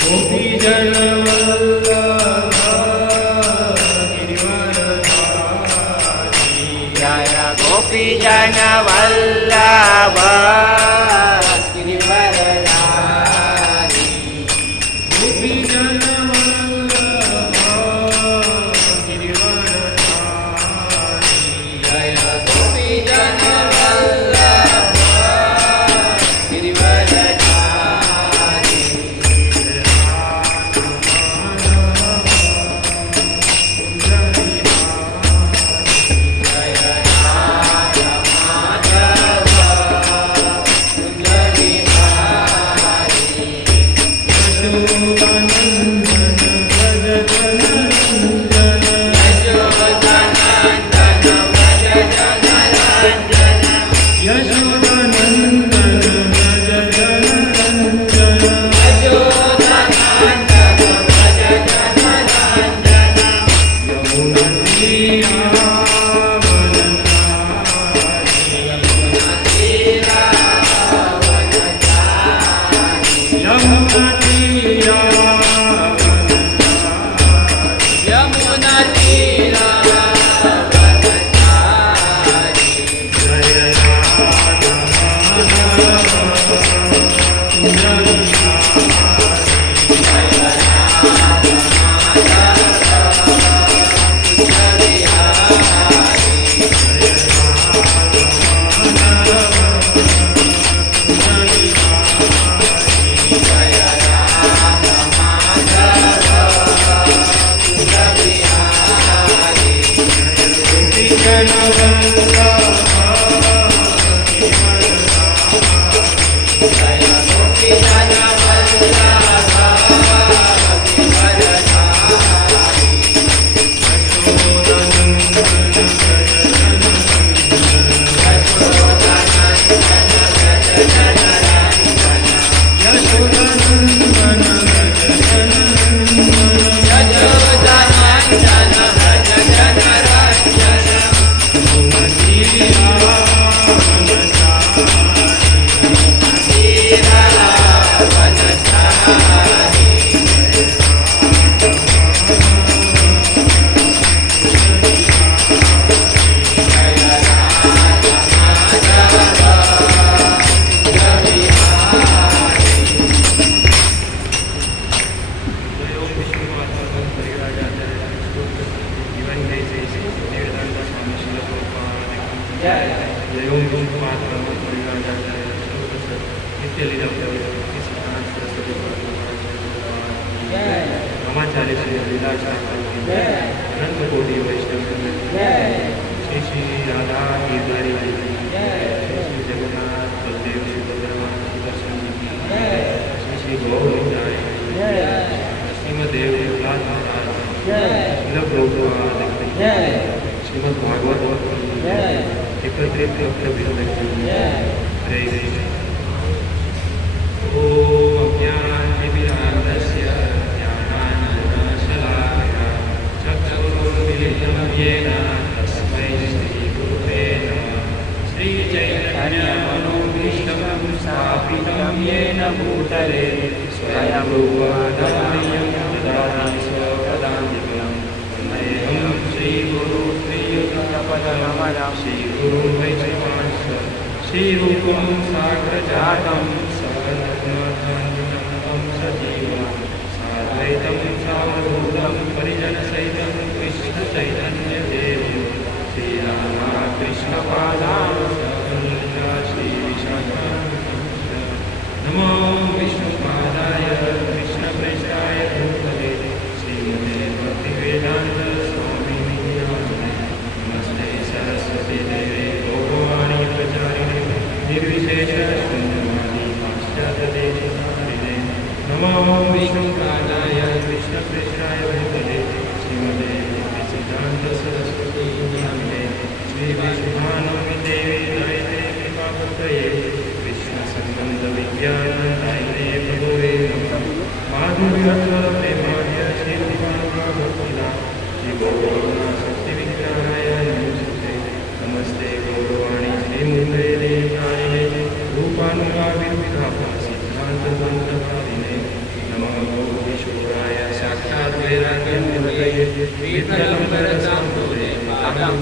गोपीजन गोपीजन वल्लभ गिरिवरधारी गोपीजन वल्लभ गिरिवरधारी जय गोपीजन वल्लभ गिरिवरधारी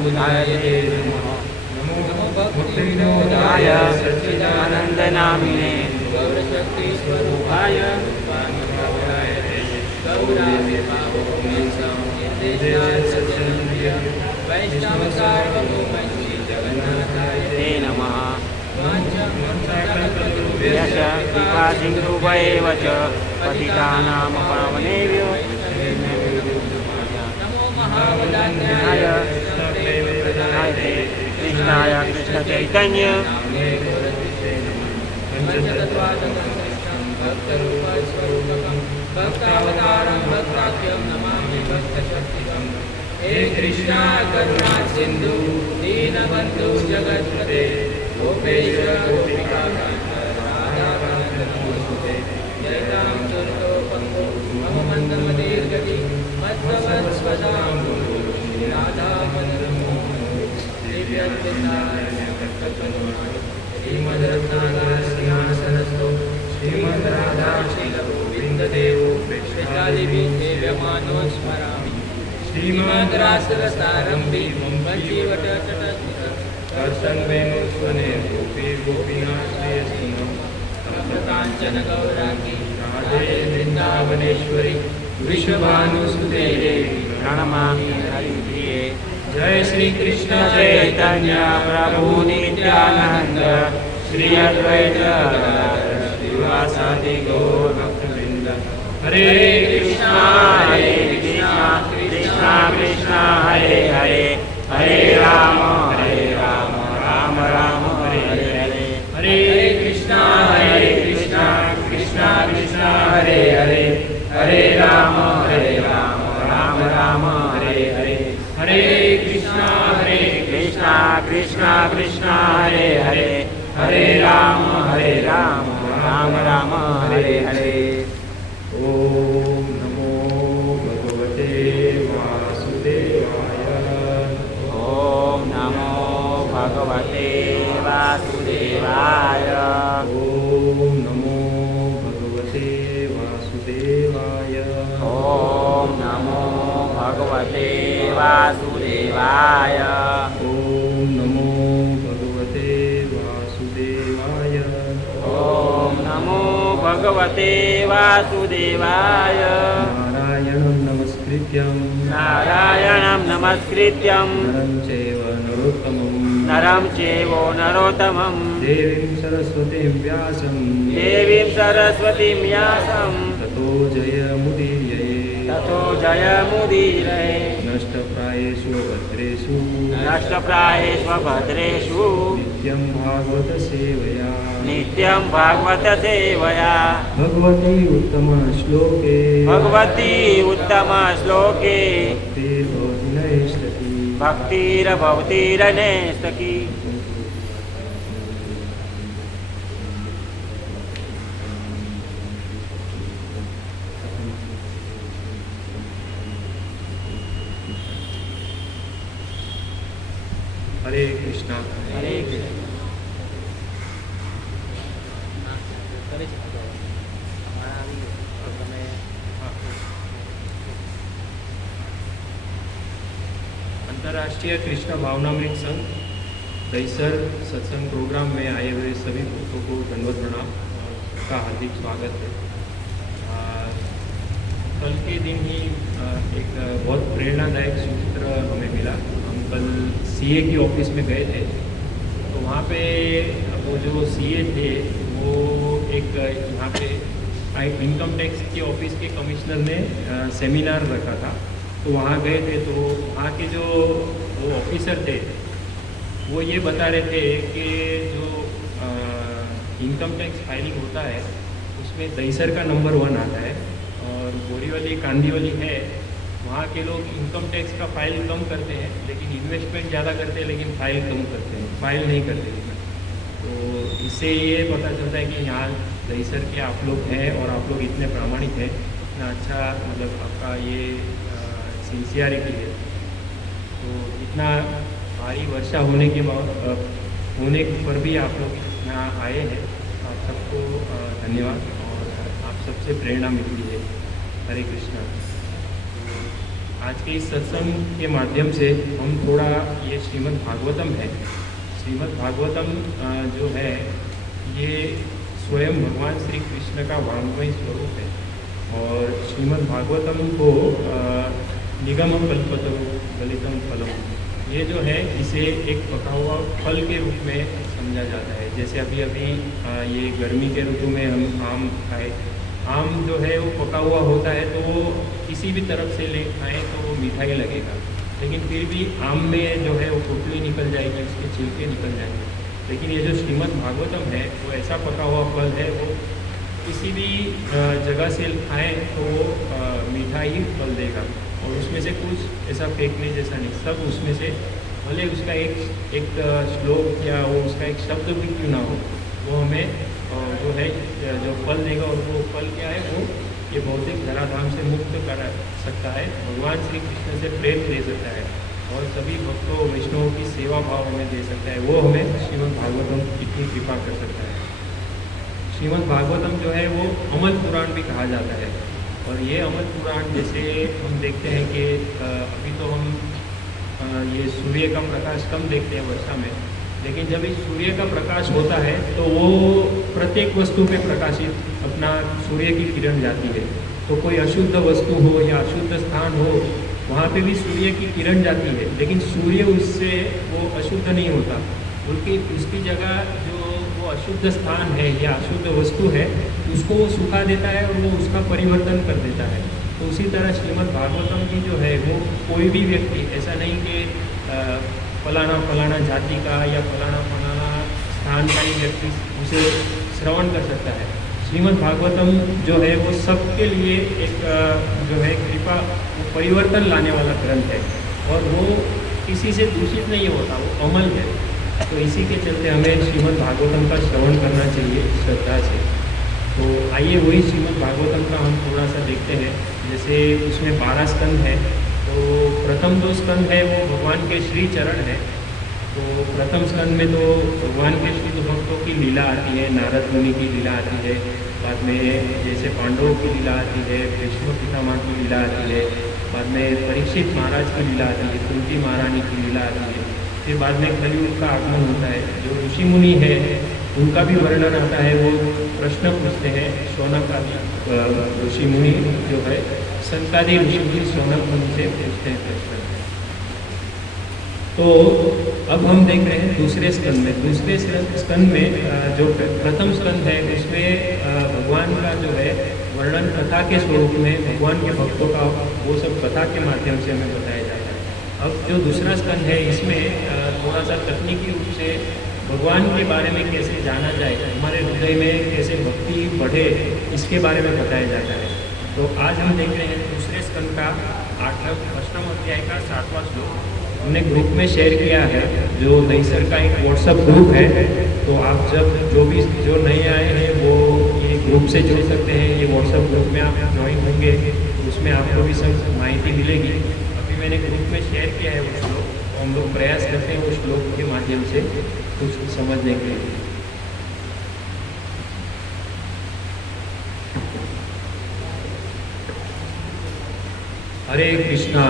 बुधाय ते नमो भक्तिविनोदाय सच्चिदानन्दनामिने गौरशक्तिस्वरूपाय ते नमः यश कृपासिन्धुभैव च पतितानां पावनेभ्यो महावदान्याय कृष्णाय कृष्णचैतन्य भक्तावतारं भक्ताख्यं नमामि भक्तशक्तिदं हे कृष्णा करुणा सिन्धु दीनबन्धु जगत्पते गोपेश गोपिकाकान्त राधाकान्त नमोस्तुते जयतां सुरतोपङ्गो मम मन्दमदीर्घति मध्ववत्स्वदां राधावनमो दिव्यद्विताय श्रीमद्रत्नागारसिंहासनस्थो श्रीमद्राधाशीलगोविन्ददेवो प्रेष्ठादिभिः सेव्यमानो स्मरामि श्रीमद्रासरसारम्भे वञ्जीवटतटस्थितसङ्गेमोत्सवने गोपी गोपीनाश्रयसिंहं काञ्चन गौराङ्गी राधे वृन्दावनेश्वरी विश्वभानुसुते प्रणमामि हरिप्रिये जय श्री कृष्ण चैतन्य प्रभु नित्यानंद श्री अद्वैत गदाधर श्रीवासादि गौर भक्तवृंद हरे कृष्णा कृष्णा कृष्णा हरे हरे हरे राम राम राम हरे हरे हरे कृष्णा कृष्णा कृष्णा हरे हरे हरे राम राम राम हरे हरे हरे कृष्णा कृष्णा कृष्णा हरे हरे हरे राम राम राम हरे हरे। ओम नमो भगवते वासुदेवाय। ओम नमो भगवते वासुदेवाय। ओम नमो भगवते वासुदेवाय। ओम नमो भगवते वासुदेवाय। ओम नमो भगवते वासुदेवाय। ओम नमो भगवते वासुदेवाय। नारायणं नमस्कृत्यं नरं चैव नरोत्तमं देवीं सरस्वतीं व्यासं ततो जयमुदीरये नष्टप्रायेषु भद्रेषु नित्यं भागवत सेवया भगवती उत्तम श्लोके भक्तिर्भवतीरनेस्तकी। हरे कृष्णा। हरे कृष्ण। अंतर्राष्ट्रीय कृष्ण भावनामृत संघ दहीसर सत्संग प्रोग्राम में आए हुए सभी भक्तों को दंडवत प्रणाम का हार्दिक स्वागत है। कल के दिन ही एक बहुत प्रेरणादायक सूत्र हमें मिला। हम कल सीए की ऑफिस में गए थे, तो वहाँ पे वो जो सीए थे वो एक यहाँ पे इनकम टैक्स के ऑफिस के कमिश्नर ने सेमिनार रखा था, तो वहाँ गए थे। तो वहाँ के जो वो ऑफिसर थे वो ये बता रहे थे कि जो इनकम टैक्स फाइलिंग होता है उसमें दहीसर का नंबर 1 आता है, और बोरीवली कांदीवली है वहाँ के लोग इनकम टैक्स का फाइल कम करते हैं लेकिन इन्वेस्टमेंट ज़्यादा करते हैं, लेकिन फाइल कम करते हैं, फाइल नहीं करते। तो इससे ये पता चलता है कि यहाँ दहीसर के आप लोग हैं और आप लोग इतने प्रामाणिक हैं, इतना अच्छा मतलब आपका ये सिंसियरिटी है। तो इतना भारी वर्षा होने के बाद होने पर भी आप लोग यहाँ आए हैं, आप सबको धन्यवाद और आप सबसे प्रेरणा मिलती है। हरे कृष्णा। तो आज के इस सत्संग के माध्यम से हम थोड़ा ये श्रीमद् भागवतम है, श्रीमद् भागवतम जो है ये स्वयं भगवान श्री कृष्ण का वाङ्मय स्वरूप है। और श्रीमद् भागवतम को निगमम कल्पतरु गलितम फलम, ये जो है इसे एक पका हुआ फल के रूप में समझा जाता है। जैसे अभी अभी ये गर्मी के ऋतु में हम आम खाए, आम जो है वो पका हुआ होता है तो वो किसी भी तरफ से ले खाएँ तो वो मीठा ही लगेगा, लेकिन फिर भी आम में जो है वो पुतली निकल जाएगी, उसके छिलके निकल जाएंगे। लेकिन ये जो श्रीमद् भागवतम है वो ऐसा पका हुआ फल है, वो किसी भी जगह से खाएँ तो वो मीठा ही फल देगा। और उसमें से कुछ ऐसा फेंकने जैसा नहीं, सब उसमें से भले उसका एक श्लोक या वो उसका एक शब्द भी क्यों ना हो, वो हमें जो है जो फल देगा। और वो फल क्या है, वो ये भौतिक धराधाम से मुक्त कर सकता है, भगवान श्री कृष्ण से प्रेम दे सकता है और सभी भक्तों वैष्णवों की सेवा भाव हमें दे सकता है। वो हमें श्रीमद् भागवतम इतनी कृपा कर सकता है। श्रीमद् भागवतम जो है वो अमल पुराण भी कहा जाता है। और ये अमल पुराण जैसे हम देखते हैं कि अभी तो हम ये सूर्य का प्रकाश कम देखते हैं वर्षा में, लेकिन जब इस सूर्य का प्रकाश होता है तो वो प्रत्येक वस्तु पे प्रकाशित अपना सूर्य की किरण जाती है। तो कोई अशुद्ध वस्तु हो या अशुद्ध स्थान हो, वहाँ पे भी सूर्य की किरण जाती है, लेकिन सूर्य उससे वो अशुद्ध नहीं होता, बल्कि उसकी जगह जो वो अशुद्ध स्थान है या अशुद्ध वस्तु है उसको वो सुखा देता है और वो उसका परिवर्तन कर देता है। तो उसी तरह श्रीमद् भागवतम की जो है वो कोई भी व्यक्ति, ऐसा नहीं कि फलाना जाति का या फलाना स्थान का ही व्यक्ति उसे श्रवण कर सकता है। श्रीमद् भागवतम जो है वो सबके लिए एक जो है कृपा परिवर्तन लाने वाला ग्रंथ है और वो किसी से दूषित नहीं होता, वो अमल है। तो इसी के चलते हमें श्रीमद् भागवतम का श्रवण करना चाहिए श्रद्धा से। तो आइए वही श्रीमद् भागवतम का हम थोड़ा सा देखते हैं। जैसे उसमें 12 स्कंद है, तो प्रथम 2 स्कंद है वो भगवान के श्री चरण है। तो प्रथम स्कंद में तो भगवान के श्री भक्तों की लीला आती है, नारद मुनि की लीला आती है, बाद में जैसे पांडवों की लीला आती है, भीष्म पितामह की लीला आती है, बाद में परीक्षित महाराज की लीला आती है, कुंती महारानी की लीला आती है। फिर बाद में कलियुग का आगमन होता है, जो ऋषि मुनि है उनका भी वर्णन आता है। वो प्रश्न पूछते हैं, शौनक आदि ऋषि मुनि जो है संतादि ऋषि मुनि शौनक मुनि से पूछते हैं प्रश्न। तो अब हम देख रहे हैं दूसरे स्कंद में। दूसरे स्कंद में जो प्रथम स्कंद है उसमें भगवान का जो है वर्णन कथा के स्वरूप में भगवान के भक्तों का वो सब कथा के माध्यम से हमें बताया जाता है। अब जो दूसरा स्कंद है इसमें थोड़ा सा तकनीकी रूप से भगवान के बारे में कैसे जाना जाए, हमारे हृदय में कैसे भक्ति बढ़े, इसके बारे में बताया जाता है। तो आज हम देख रहे हैं दूसरे स्कंद का 8वां अध्याय का 7वां श्लोक हमने ग्रुप में शेयर किया है। जो नईसर का एक व्हाट्सएप ग्रुप है, तो आप जो नए आए हैं वो ये ग्रुप से जुड़ सकते हैं। ये व्हाट्सएप ग्रुप में आप ज्वाइन होंगे तो उसमें आपको भी सब माहिती मिलेगी। अभी मैंने ग्रुप में शेयर किया है वो श्लोक, तो हम लोग प्रयास करते हैं वो श्लोक के माध्यम से कुछ समझने के लिए। हरे कृष्णा।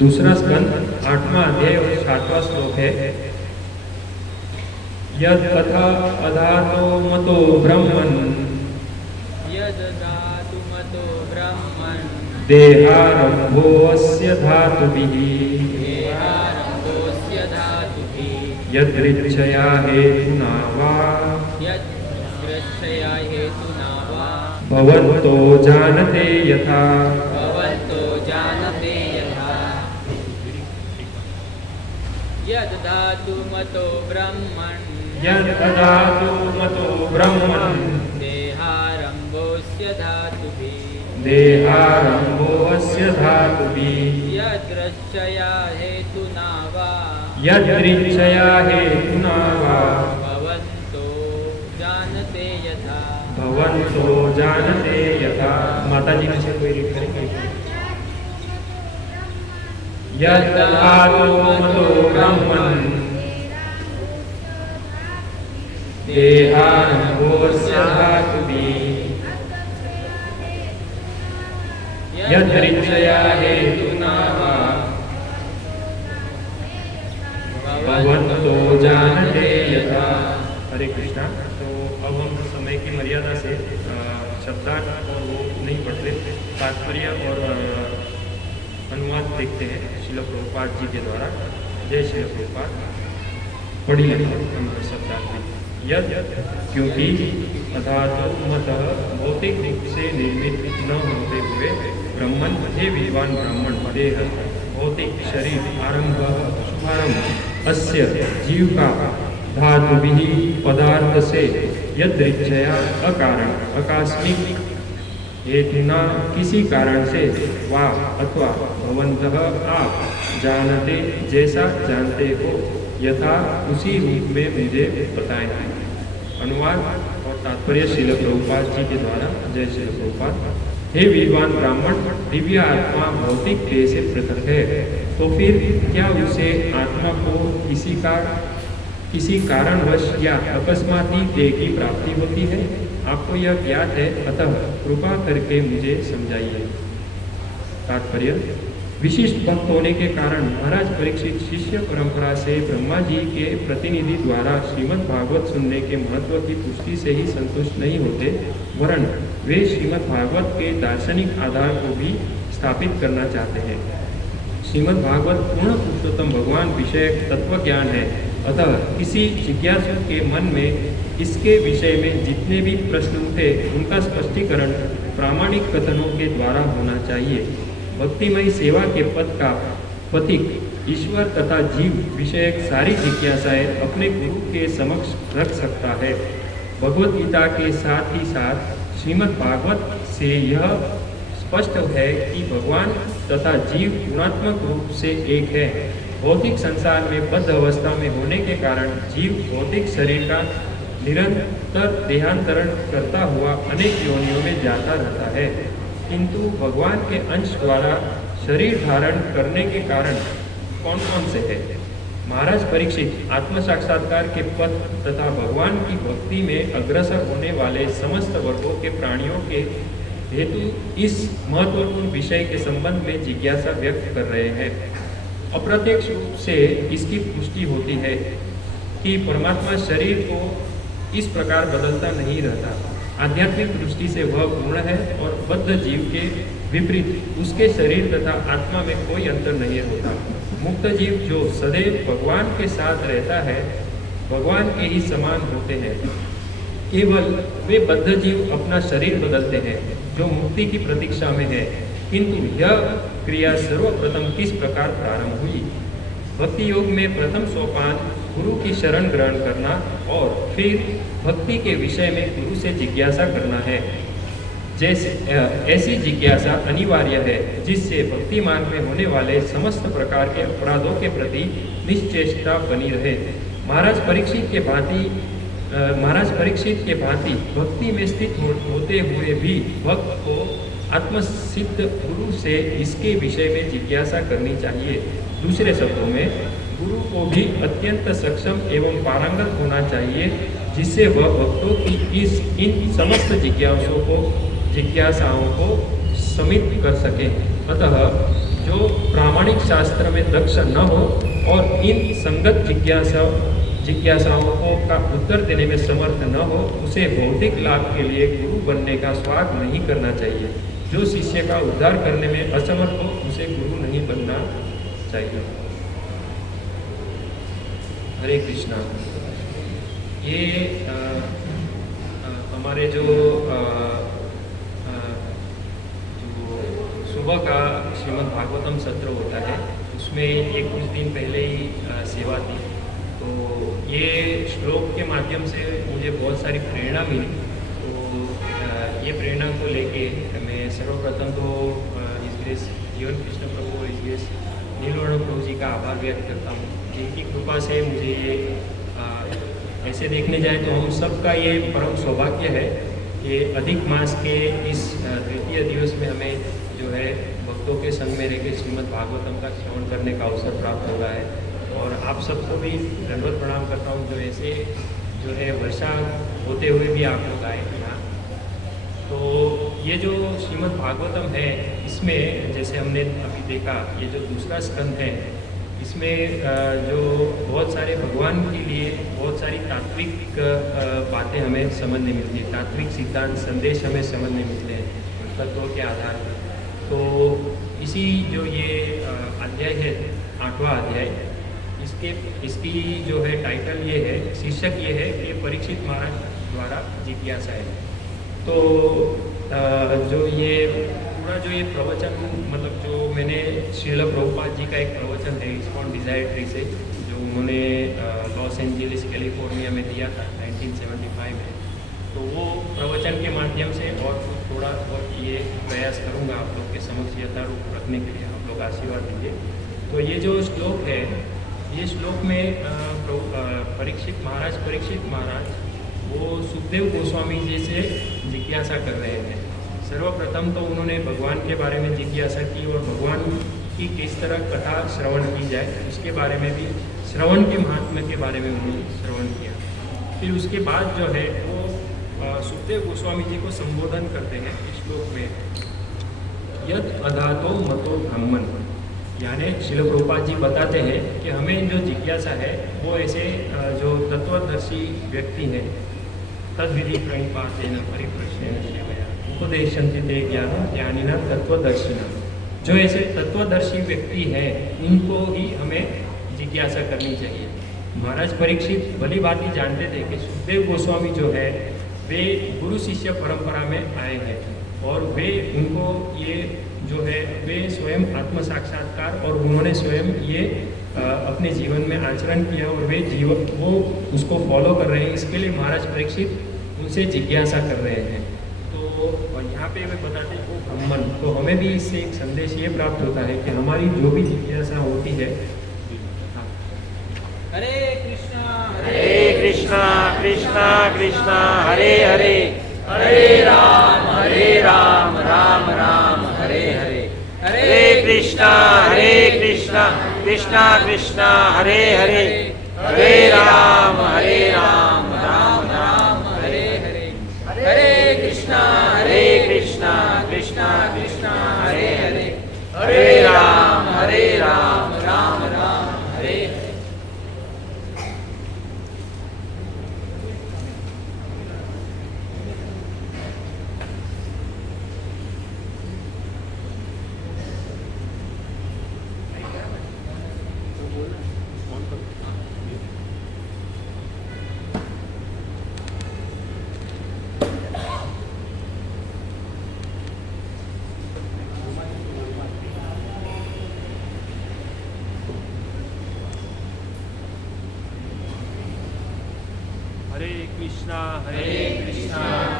दूसरा स्कंद 8वां अध्याय और 7वां श्लोक है। यद कथा अधातो मतो ब्रह्मन्, यद धातु मतो ब्रह्मन्, देहारम्भोऽस्य धातुभिः, देहारम्भोऽस्य धातुभिः, यदृच्छया हेतुना वा, यदृच्छया हेतुना वा, भवन्तो जानते यथा, भवन्तो जानते यथा। यद धातु मतो ब्रह्मन्, यद धातु मतो ब्रह्मन्, देहारम्भोऽस्य धातुभिः, देहारम्भोऽस्य धातुभिः, यदृच्छया हेतुना वा, यदृच्छया हेतुना वा, भवन्तो जानते यथा, भवन्तो जानते यथा। माता जी ने से कोई रीड करेंगे। यद धातु मतो ब्रह्मन्, देहानुभवस्य धातुभिः यदृच्छया हेतुना वा भवन्तो जानते यथा। हरे कृष्णा। तो अब हम समय की मर्यादा से शब्दार्थ और वो नहीं पढ़ते, तात्पर्य और अनुवाद देखते हैं श्रील प्रभुपाद जी के द्वारा। जय श्रील प्रभुपाद। पढ़िए शब्दार्थ। यद क्योंकि अर्थात मतः भौतिक रूप से निर्मित न होते हुए ब्रह्मन हे विद्वान ब्राह्मण देह भौतिक शरीर आरंभ शुभारंभ अस्य जीव का धातुभिः पदार्थ से यदृच्छया अकारण आकस्मिक हेतुना किसी कारण से वा अथवा भवन्तः आप जानते जैसा जानते हो यथा उसी रूप में मुझे बताएं। अनुवाद और तात्पर्य श्रील प्रभुपाद जी के द्वारा। जय श्रील प्रभुपाद। हे विद्वान ब्राह्मण, दिव्य आत्मा भौतिक देह से पृथक है, तो फिर क्या उसे आत्मा को किसी कारणवश या अकस्माती देह की प्राप्ति होती है? आपको यह ज्ञात है, अतः कृपा करके मुझे समझाइए। तात्पर्य। विशिष्ट भक्त होने के कारण महाराज परीक्षित शिष्य परंपरा से ब्रह्मा जी के प्रतिनिधि द्वारा श्रीमद् भागवत सुनने के महत्व की पुष्टि से ही संतुष्ट नहीं होते, वरन वे श्रीमद् भागवत के दार्शनिक आधार को भी स्थापित करना चाहते हैं। श्रीमद् भागवत पूर्ण पुरुषोत्तम भगवान विषय तत्व ज्ञान है, अतः किसी जिज्ञासु के मन में इसके विषय में जितने भी प्रश्न उठे उनका स्पष्टीकरण प्रामाणिक कथनों के द्वारा होना चाहिए। भक्तिमयी सेवा के पद का पथिक ईश्वर तथा जीव विषयक सारी जिज्ञासाएं अपने गुरु के समक्ष रख सकता है। भगवत गीता के साथ ही साथ श्रीमद् भागवत से यह स्पष्ट है कि भगवान तथा जीव गुणात्मक रूप से एक है। भौतिक संसार में बद्ध अवस्था में होने के कारण जीव भौतिक शरीर का निरंतर देहांतरण करता हुआ अनेक योनियों में जाता रहता है, किंतु भगवान के अंश द्वारा शरीर धारण करने के कारण कौन कौन से है? महाराज परीक्षित, आत्म साक्षात्कार के पथ तथा भगवान की भक्ति में अग्रसर होने वाले समस्त वर्गों के प्राणियों के हेतु इस महत्वपूर्ण विषय के संबंध में जिज्ञासा व्यक्त कर रहे हैं। अप्रत्यक्ष रूप से इसकी पुष्टि होती है कि परमात्मा शरीर को इस प्रकार बदलता नहीं रहता। आध्यात्मिक दृष्टि से वह पूर्ण है और बद्ध जीव के विपरीत उसके शरीर तथा आत्मा में कोई अंतर नहीं होता। मुक्त जीव जो सदैव भगवान के साथ रहता है, भगवान के ही समान होते हैं। केवल वे बद्ध जीव अपना शरीर बदलते हैं जो मुक्ति की प्रतीक्षा में है। किंतु यह क्रिया सर्वप्रथम किस प्रकार प्रारंभ हुई? भक्ति योग में प्रथम सोपान गुरु की शरण ग्रहण करना और फिर भक्ति के विषय में गुरु से जिज्ञासा करना है। जैसे ऐसी जिज्ञासा अनिवार्य है जिससे भक्ति मार्ग में होने वाले समस्त प्रकार के अपराधों के प्रति निश्चेष्टा बनी रहे। महाराज परीक्षित के भांति भक्ति में स्थित होते हुए भी भक्त को आत्मसिद्ध गुरु से इसके विषय में जिज्ञासा करनी चाहिए। दूसरे शब्दों में गुरु को भी अत्यंत सक्षम एवं पारंगत होना चाहिए, जिससे वह भक्तों की इन समस्त जिज्ञासाओं को समित कर सके। अतः जो प्रामाणिक शास्त्र में दक्ष न हो और इन संगत जिज्ञासाओं को का उत्तर देने में समर्थ न हो, उसे भौतिक लाभ के लिए गुरु बनने का स्वाग नहीं करना चाहिए। जो शिष्य का उद्धार करने में असमर्थ हो, उसे गुरु नहीं बनना चाहिए। हरे कृष्णा। ये हमारे जो सुबह का श्रीमद् भागवतम सत्र होता है, उसमें ये कुछ दिन पहले ही सेवा थी। तो ये श्लोक के माध्यम से मुझे बहुत सारी प्रेरणा मिली। तो ये प्रेरणा को लेके मैं सर्वप्रथम तो इसग्रेस जीवन कृष्ण प्रभु और इसग्रेस नीलवर्ण प्रभु जी का आभार व्यक्त करता हूँ, जिनकी कृपा से मुझे ये ऐसे देखने जाए तो हम सबका ये परम सौभाग्य है कि अधिक मास के इस द्वितीय दिवस में हमें जो है भक्तों के संग में रहकर श्रीमद् भागवतम का श्रवण करने का अवसर प्राप्त हो रहा है। और आप सबको भी दंडवत प्रणाम करता हूँ जो ऐसे जो है वर्षा होते हुए भी आप लोग आए यहाँ। तो ये जो श्रीमद् भागवतम है, इसमें जैसे हमने अभी देखा, ये जो दूसरा स्कंद है, इसमें जो बहुत सारे भगवान के लिए बहुत सारी तात्विक बातें हमें समझने मिलती है, तात्विक सिद्धांत संदेश हमें समझने मिलते हैं तत्वों के आधार पर। तो इसी जो ये अध्याय है, 8वां अध्याय, इसकी जो है टाइटल ये है, शीर्षक ये है कि परीक्षित महाराज द्वारा जिज्ञासा है। तो जो ये पूरा जो ये प्रवचन, मतलब जो मैंने श्रील प्रभुपाद जी का एक प्रवचन है इस्कॉन डिजायर ट्री से, जो उन्होंने लॉस एंजलिस कैलिफोर्निया में दिया था 1975 में, तो वो प्रवचन के माध्यम से और थोड़ा बहुत ये प्रयास करूँगा आप लोग के समक्ष यथारूप रखने के लिए। आप लोग आशीर्वाद दीजिए। तो ये जो श्लोक है, ये श्लोक में परीक्षित महाराज वो सुखदेव गोस्वामी जी से जिज्ञासा कर रहे हैं। सर्वप्रथम तो उन्होंने भगवान के बारे में जिज्ञासा की और भगवान की किस तरह कथा श्रवण की जाए उसके बारे में भी, श्रवण के महात्म्य के बारे में उन्होंने श्रवण किया। फिर उसके बाद जो है वो सुखदेव गोस्वामी जी को संबोधन करते हैं इस श्लोक में, यद अधातो मतो ब्राह्मण, यानी श्रील प्रभुपाद जी बताते हैं कि हमें जो जिज्ञासा है वो ऐसे जो तत्वदर्शी व्यक्ति हैं, तद विधि प्रणिपातेन परिप्रश्नेन सेवया उपदेशन्ति ते ज्ञानं ज्ञानिना तत्वदर्शिना, जो ऐसे तत्वदर्शी व्यक्ति हैं उनको ही हमें जिज्ञासा करनी चाहिए। महाराज परीक्षित भली भांति जानते थे कि सुखदेव गोस्वामी जो है वे गुरु शिष्य परंपरा में आए हैं और वे उनको ये जो है वे स्वयं आत्म साक्षात्कार और उन्होंने स्वयं ये अपने जीवन में आचरण किया और वे जीवन वो उसको फॉलो कर रहे हैं। इसके लिए महाराज परीक्षित उनसे जिज्ञासा कर रहे हैं। तो और यहाँ पे वे बताते हैं वो ब्राह्मण, तो हमें भी इससे एक संदेश ये प्राप्त होता है कि हमारी जो भी जिज्ञासा होती है। हरे कृष्णा कृष्णा कृष्णा कृष्णा हरे हरे, हरे राम राम राम हरे हरे, हरे कृष्णा कृष्णा कृष्णा हरे हरे, हरे राम राम राम हरे हरे, हरे कृष्णा कृष्णा कृष्णा हरे हरे, हरे राम राम राम हरे हरे।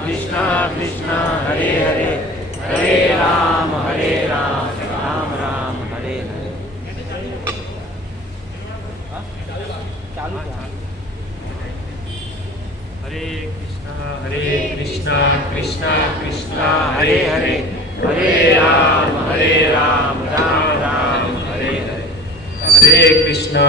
कृष्णा कृष्णा हरे हरे, हरे राम राम राम हरे हरे। हरे कृष्णा कृष्णा कृष्णा हरे हरे, हरे राम राम राम हरे हरे, हरे कृष्णा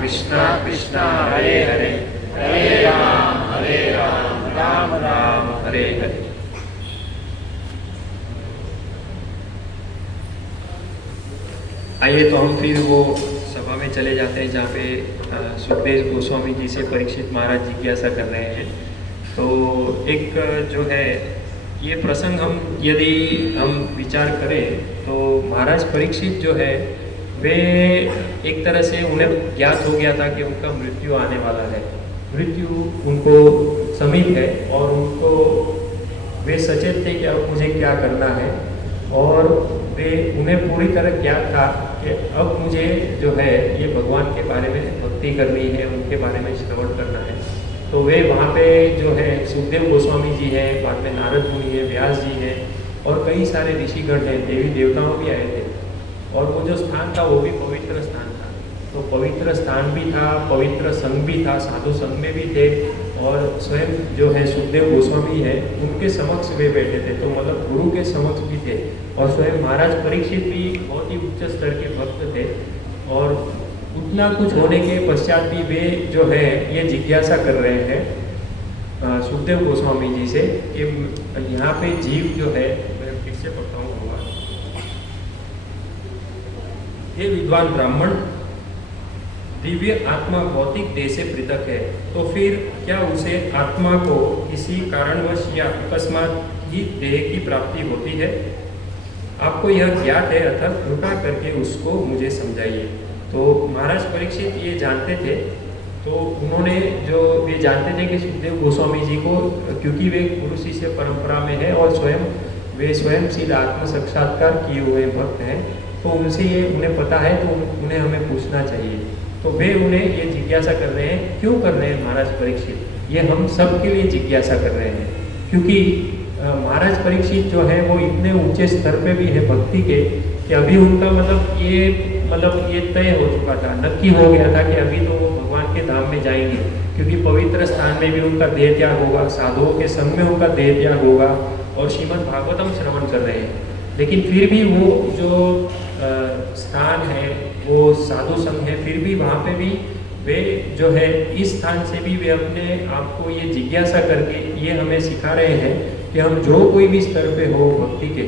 कृष्णा कृष्णा हरे हरे, हरे राम राम राम हरे हरे। आइए तो हम फिर वो सभा में चले जाते हैं जहाँ पे सुखदेव गोस्वामी जी से परीक्षित महाराज जिज्ञासा कर रहे हैं। तो एक जो है ये प्रसंग हम यदि हम विचार करें तो महाराज परीक्षित जो है वे एक तरह से उन्हें ज्ञात हो गया था कि उनका मृत्यु आने वाला है, मृत्यु उनको समीप है और उनको वे सचेत थे कि अब मुझे क्या करना है और वे उन्हें पूरी तरह ज्ञात था कि अब मुझे जो है ये भगवान के बारे में भक्ति करनी है, उनके बारे में श्रवण करना है। तो वे वहाँ पे जो है सुखदेव गोस्वामी जी हैं, बाद में नारद मुनि है, व्यास जी हैं और कई सारे ऋषिगण हैं, देवी देवताओं भी आए थे और वो जो स्थान था वो भी पवित्र स्थान था। तो पवित्र स्थान भी था, पवित्र संघ भी था, साधु संघ में भी थे और स्वयं जो है सुखदेव गोस्वामी है उनके समक्ष वे बैठे थे, तो मतलब गुरु के समक्ष भी थे और स्वयं महाराज परीक्षित भी बहुत ही उच्च स्तर के भक्त थे और उतना कुछ होने के पश्चात भी वे जो है ये जिज्ञासा कर रहे हैं सुखदेव गोस्वामी जी से कि यहाँ पे जीव जो है, मैं फिर से पढ़ता हूँ होगा, हे विद्वान ब्राह्मण, दिव्य आत्मा भौतिक देह से पृथक है, तो फिर क्या उसे आत्मा को किसी कारणवश या अकस्मात ही देह की प्राप्ति होती है? आपको यह ज्ञात है, अतः कृपा करके उसको मुझे समझाइए। तो महाराज परीक्षित ये जानते थे, तो उन्होंने जो वे जानते थे कि सुखदेव गोस्वामी जी को, क्योंकि वे गुरु शिष्य परंपरा में है और वे स्वयं सीधा आत्म साक्षात्कार किए हुए भक्त हैं, तो उनसे ये उन्हें पता है, तो उन्हें हमें पूछना चाहिए। तो वे उन्हें ये जिज्ञासा कर रहे हैं। क्यों कर रहे हैं महाराज परीक्षित? ये हम सब के लिए जिज्ञासा कर रहे हैं, क्योंकि महाराज परीक्षित जो है वो इतने ऊंचे स्तर पे भी है भक्ति के कि अभी उनका मतलब ये तय हो चुका था, नक्की हो गया था कि अभी तो वो भगवान के धाम में जाएंगे, क्योंकि पवित्र स्थान में भी उनका देह त्याग होगा, साधुओं के संग में उनका देह त्याग होगा और श्रीमद् भागवतम श्रवण कर रहे हैं। लेकिन फिर भी वो जो स्थान है वो साधु संघ है, फिर भी वहाँ पे भी वे जो है इस स्थान से भी वे अपने आप को ये जिज्ञासा करके ये हमें सिखा रहे हैं कि हम जो कोई भी स्तर पे हो भक्ति के,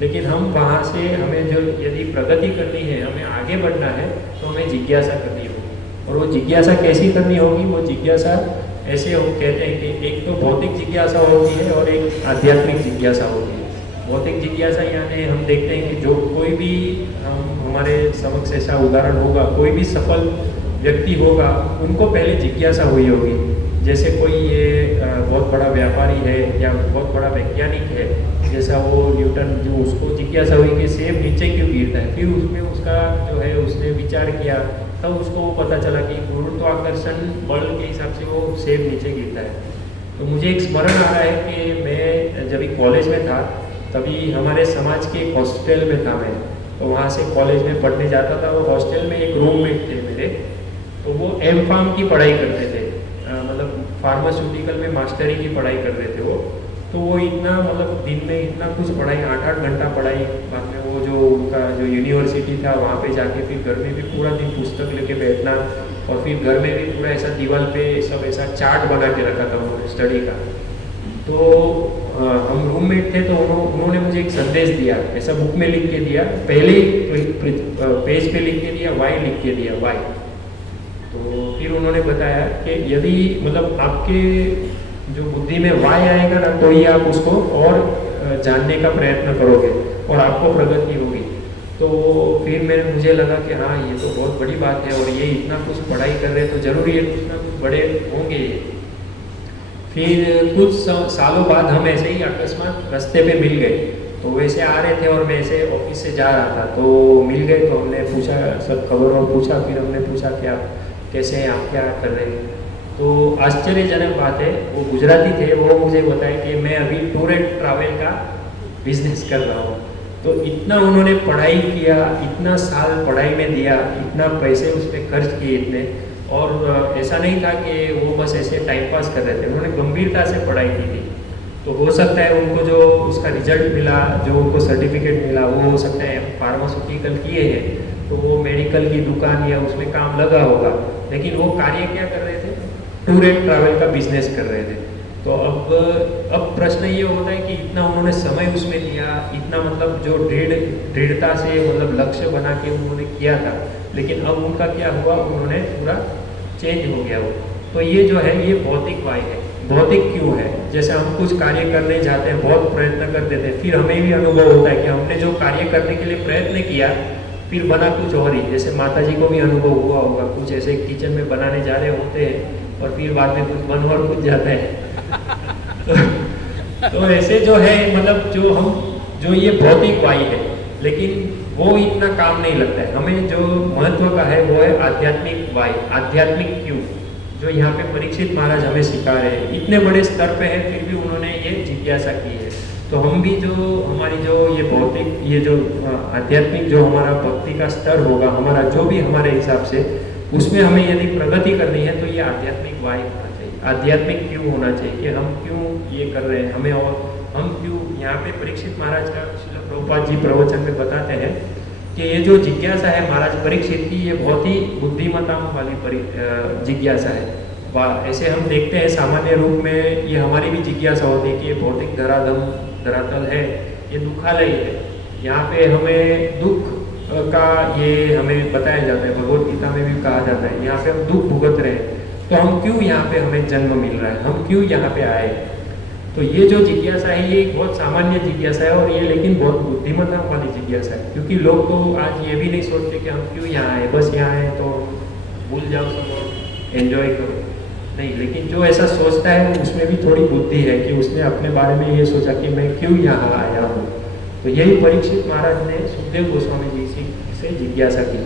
लेकिन हम वहाँ से हमें जो यदि प्रगति करनी है, हमें आगे बढ़ना है, तो हमें जिज्ञासा करनी होगी। और वो जिज्ञासा कैसी करनी होगी? वो जिज्ञासा ऐसे हम कहते हैं कि एक तो भौतिक जिज्ञासा होती है और एक आध्यात्मिक जिज्ञासा होती है। भौतिक जिज्ञासा यानी हम देखते हैं कि जो कोई भी हमारे समक्ष ऐसा उदाहरण होगा, कोई भी सफल व्यक्ति होगा, उनको पहले जिज्ञासा हुई होगी। जैसे कोई ये बहुत बड़ा व्यापारी है या बहुत बड़ा वैज्ञानिक है, जैसा वो न्यूटन, जो उसको जिज्ञासा हुई कि सेब नीचे क्यों गिरता है, फिर उसमें उसका जो है उसने विचार किया, तब उसको पता चला कि गुरुत्वाकर्षण बल के हिसाब से वो सेब नीचे गिरता है। तो मुझे एक स्मरण आ रहा है कि मैं जब कॉलेज में था, तभी हमारे समाज के एक हॉस्टल में था मैं, तो वहाँ से कॉलेज में पढ़ने जाता था। वो हॉस्टल में एक रूममेट थे मेरे, तो वो M.Pharm की पढ़ाई करते थे, मतलब फार्मास्यूटिकल में मास्टरी की पढ़ाई कर रहे थे वो। तो वो इतना मतलब दिन में इतना कुछ पढ़ाई, 8-8 घंटा पढ़ाई, बाद में वो जो उनका जो यूनिवर्सिटी था वहाँ पे जाके फिर घर में भी पूरा दिन पुस्तक लेके बैठना, और फिर घर में भी पूरा ऐसा दीवार पे सब ऐसा चार्ट बना के रखा था उन्होंने स्टडी का। तो हम रूममेट थे, तो उन्होंने मुझे एक संदेश दिया, ऐसा बुक में लिख के दिया, पहले ही पेज पे लिख के दिया, वाई लिख के दिया, वाई। तो फिर उन्होंने बताया कि यदि मतलब आपके जो बुद्धि में वाई आएगा ना, तो ही आप उसको और जानने का प्रयत्न करोगे और आपको प्रगति होगी। तो फिर मुझे लगा कि हाँ, ये तो बहुत बड़ी बात है, और ये इतना कुछ पढ़ाई कर रहे हैं, तो जरूर ये कुछ ना कुछ बड़े होंगे। फिर कुछ सालों बाद हम ऐसे ही अकस्मात रास्ते पे मिल गए, तो वैसे आ रहे थे और मैं ऐसे ऑफिस से जा रहा था, तो मिल गए। तो हमने पूछा, सब खबर और पूछा, फिर हमने पूछा कि आप कैसे हैं, आप क्या कर रहे हैं। तो आश्चर्यजनक बात है, वो गुजराती थे, वो मुझे बताया कि मैं अभी टूर एंड ट्रैवल का बिजनेस कर रहा हूँ। तो इतना उन्होंने पढ़ाई किया, इतना साल पढ़ाई में दिया, इतना पैसे उस पर खर्च किए इतने, और ऐसा नहीं था कि वो बस ऐसे टाइम पास कर रहे थे, उन्होंने गंभीरता से पढ़ाई की थी। तो हो सकता है उनको जो उसका रिजल्ट मिला, जो उनको सर्टिफिकेट मिला, वो हो सकता है फार्मास्यूटिकल किए हैं, तो वो मेडिकल की दुकान या उसमें काम लगा होगा, लेकिन वो कार्य क्या कर रहे थे? टूर एंड ट्रैवल का बिजनेस कर रहे थे। तो अब प्रश्न ये होता है कि इतना उन्होंने समय उसमें दिया, इतना मतलब जो दृढ़ता से मतलब लक्ष्य बना के उन्होंने किया था, लेकिन अब उनका क्या हुआ, उन्होंने पूरा चेंज हो गया वो। तो ये जो है ये भौतिक वाई है। भौतिक क्यों है? जैसे हम कुछ कार्य करने जाते हैं, बहुत प्रयत्न कर देते हैं, फिर हमें भी अनुभव होता है कि हमने जो कार्य करने के लिए प्रयत्न किया, फिर बना कुछ और ही। जैसे माता जी को भी अनुभव हुआ होगा, कुछ ऐसे किचन में बनाने जा रहे होते हैं और फिर बाद में कुछ बन और कुछ जाता है। तो ऐसे जो है मतलब जो ये भौतिक वाई है, लेकिन वो इतना काम नहीं लगता है। हमें जो महत्व का है वो है आध्यात्मिक वाई, आध्यात्मिक क्यों, जो यहाँ पे परीक्षित महाराज हमें सिखा रहे हैं। इतने बड़े स्तर पे है, फिर भी उन्होंने ये जिज्ञासा की है। तो हम भी जो हमारी जो ये भौतिक, ये जो आध्यात्मिक जो हमारा भक्ति का स्तर होगा, हमारा जो भी हमारे हिसाब से, उसमें हमें यदि प्रगति करनी है, तो ये आध्यात्मिक वाई होना चाहिए, आध्यात्मिक क्यों होना चाहिए कि हम क्यों ये कर रहे हैं, हमें और हम क्यों। यहाँ पे परीक्षित महाराज का श्रील प्रभुपाद जी प्रवचन में बताते हैं कि ये जो जिज्ञासा है महाराज परीक्षित की, ये बहुत ही बुद्धिमत्ता वाली जिज्ञासा है। ऐसे हम देखते हैं सामान्य रूप में ये हमारी भी जिज्ञासा होती है कि ये भौतिक धरातल है, ये दुखालय है, यहाँ पे हमें दुख का ये हमें बताया जाता है, भगवत गीता में भी कहा जाता है यहाँ पे हम दुख भुगत रहे हैं, तो हम क्यों यहाँ पे हमें जन्म मिल रहा है, हम क्यों यहाँ पे आए। तो ये जो जिज्ञासा है ये एक बहुत सामान्य जिज्ञासा है, और ये लेकिन बहुत बुद्धिमत्ता वाली जिज्ञासा है, क्योंकि लोग तो आज ये भी नहीं सोचते कि हम क्यों यहाँ आए, बस यहाँ आए तो भूल जाओ सब और एंजॉय करो, नहीं। लेकिन जो ऐसा सोचता है उसमें भी थोड़ी बुद्धि है कि उसने अपने बारे में ये सोचा कि मैं क्यों यहाँ आया हूँ। तो यही परीक्षित महाराज ने सुखदेव गोस्वामी जी से जिज्ञासा की।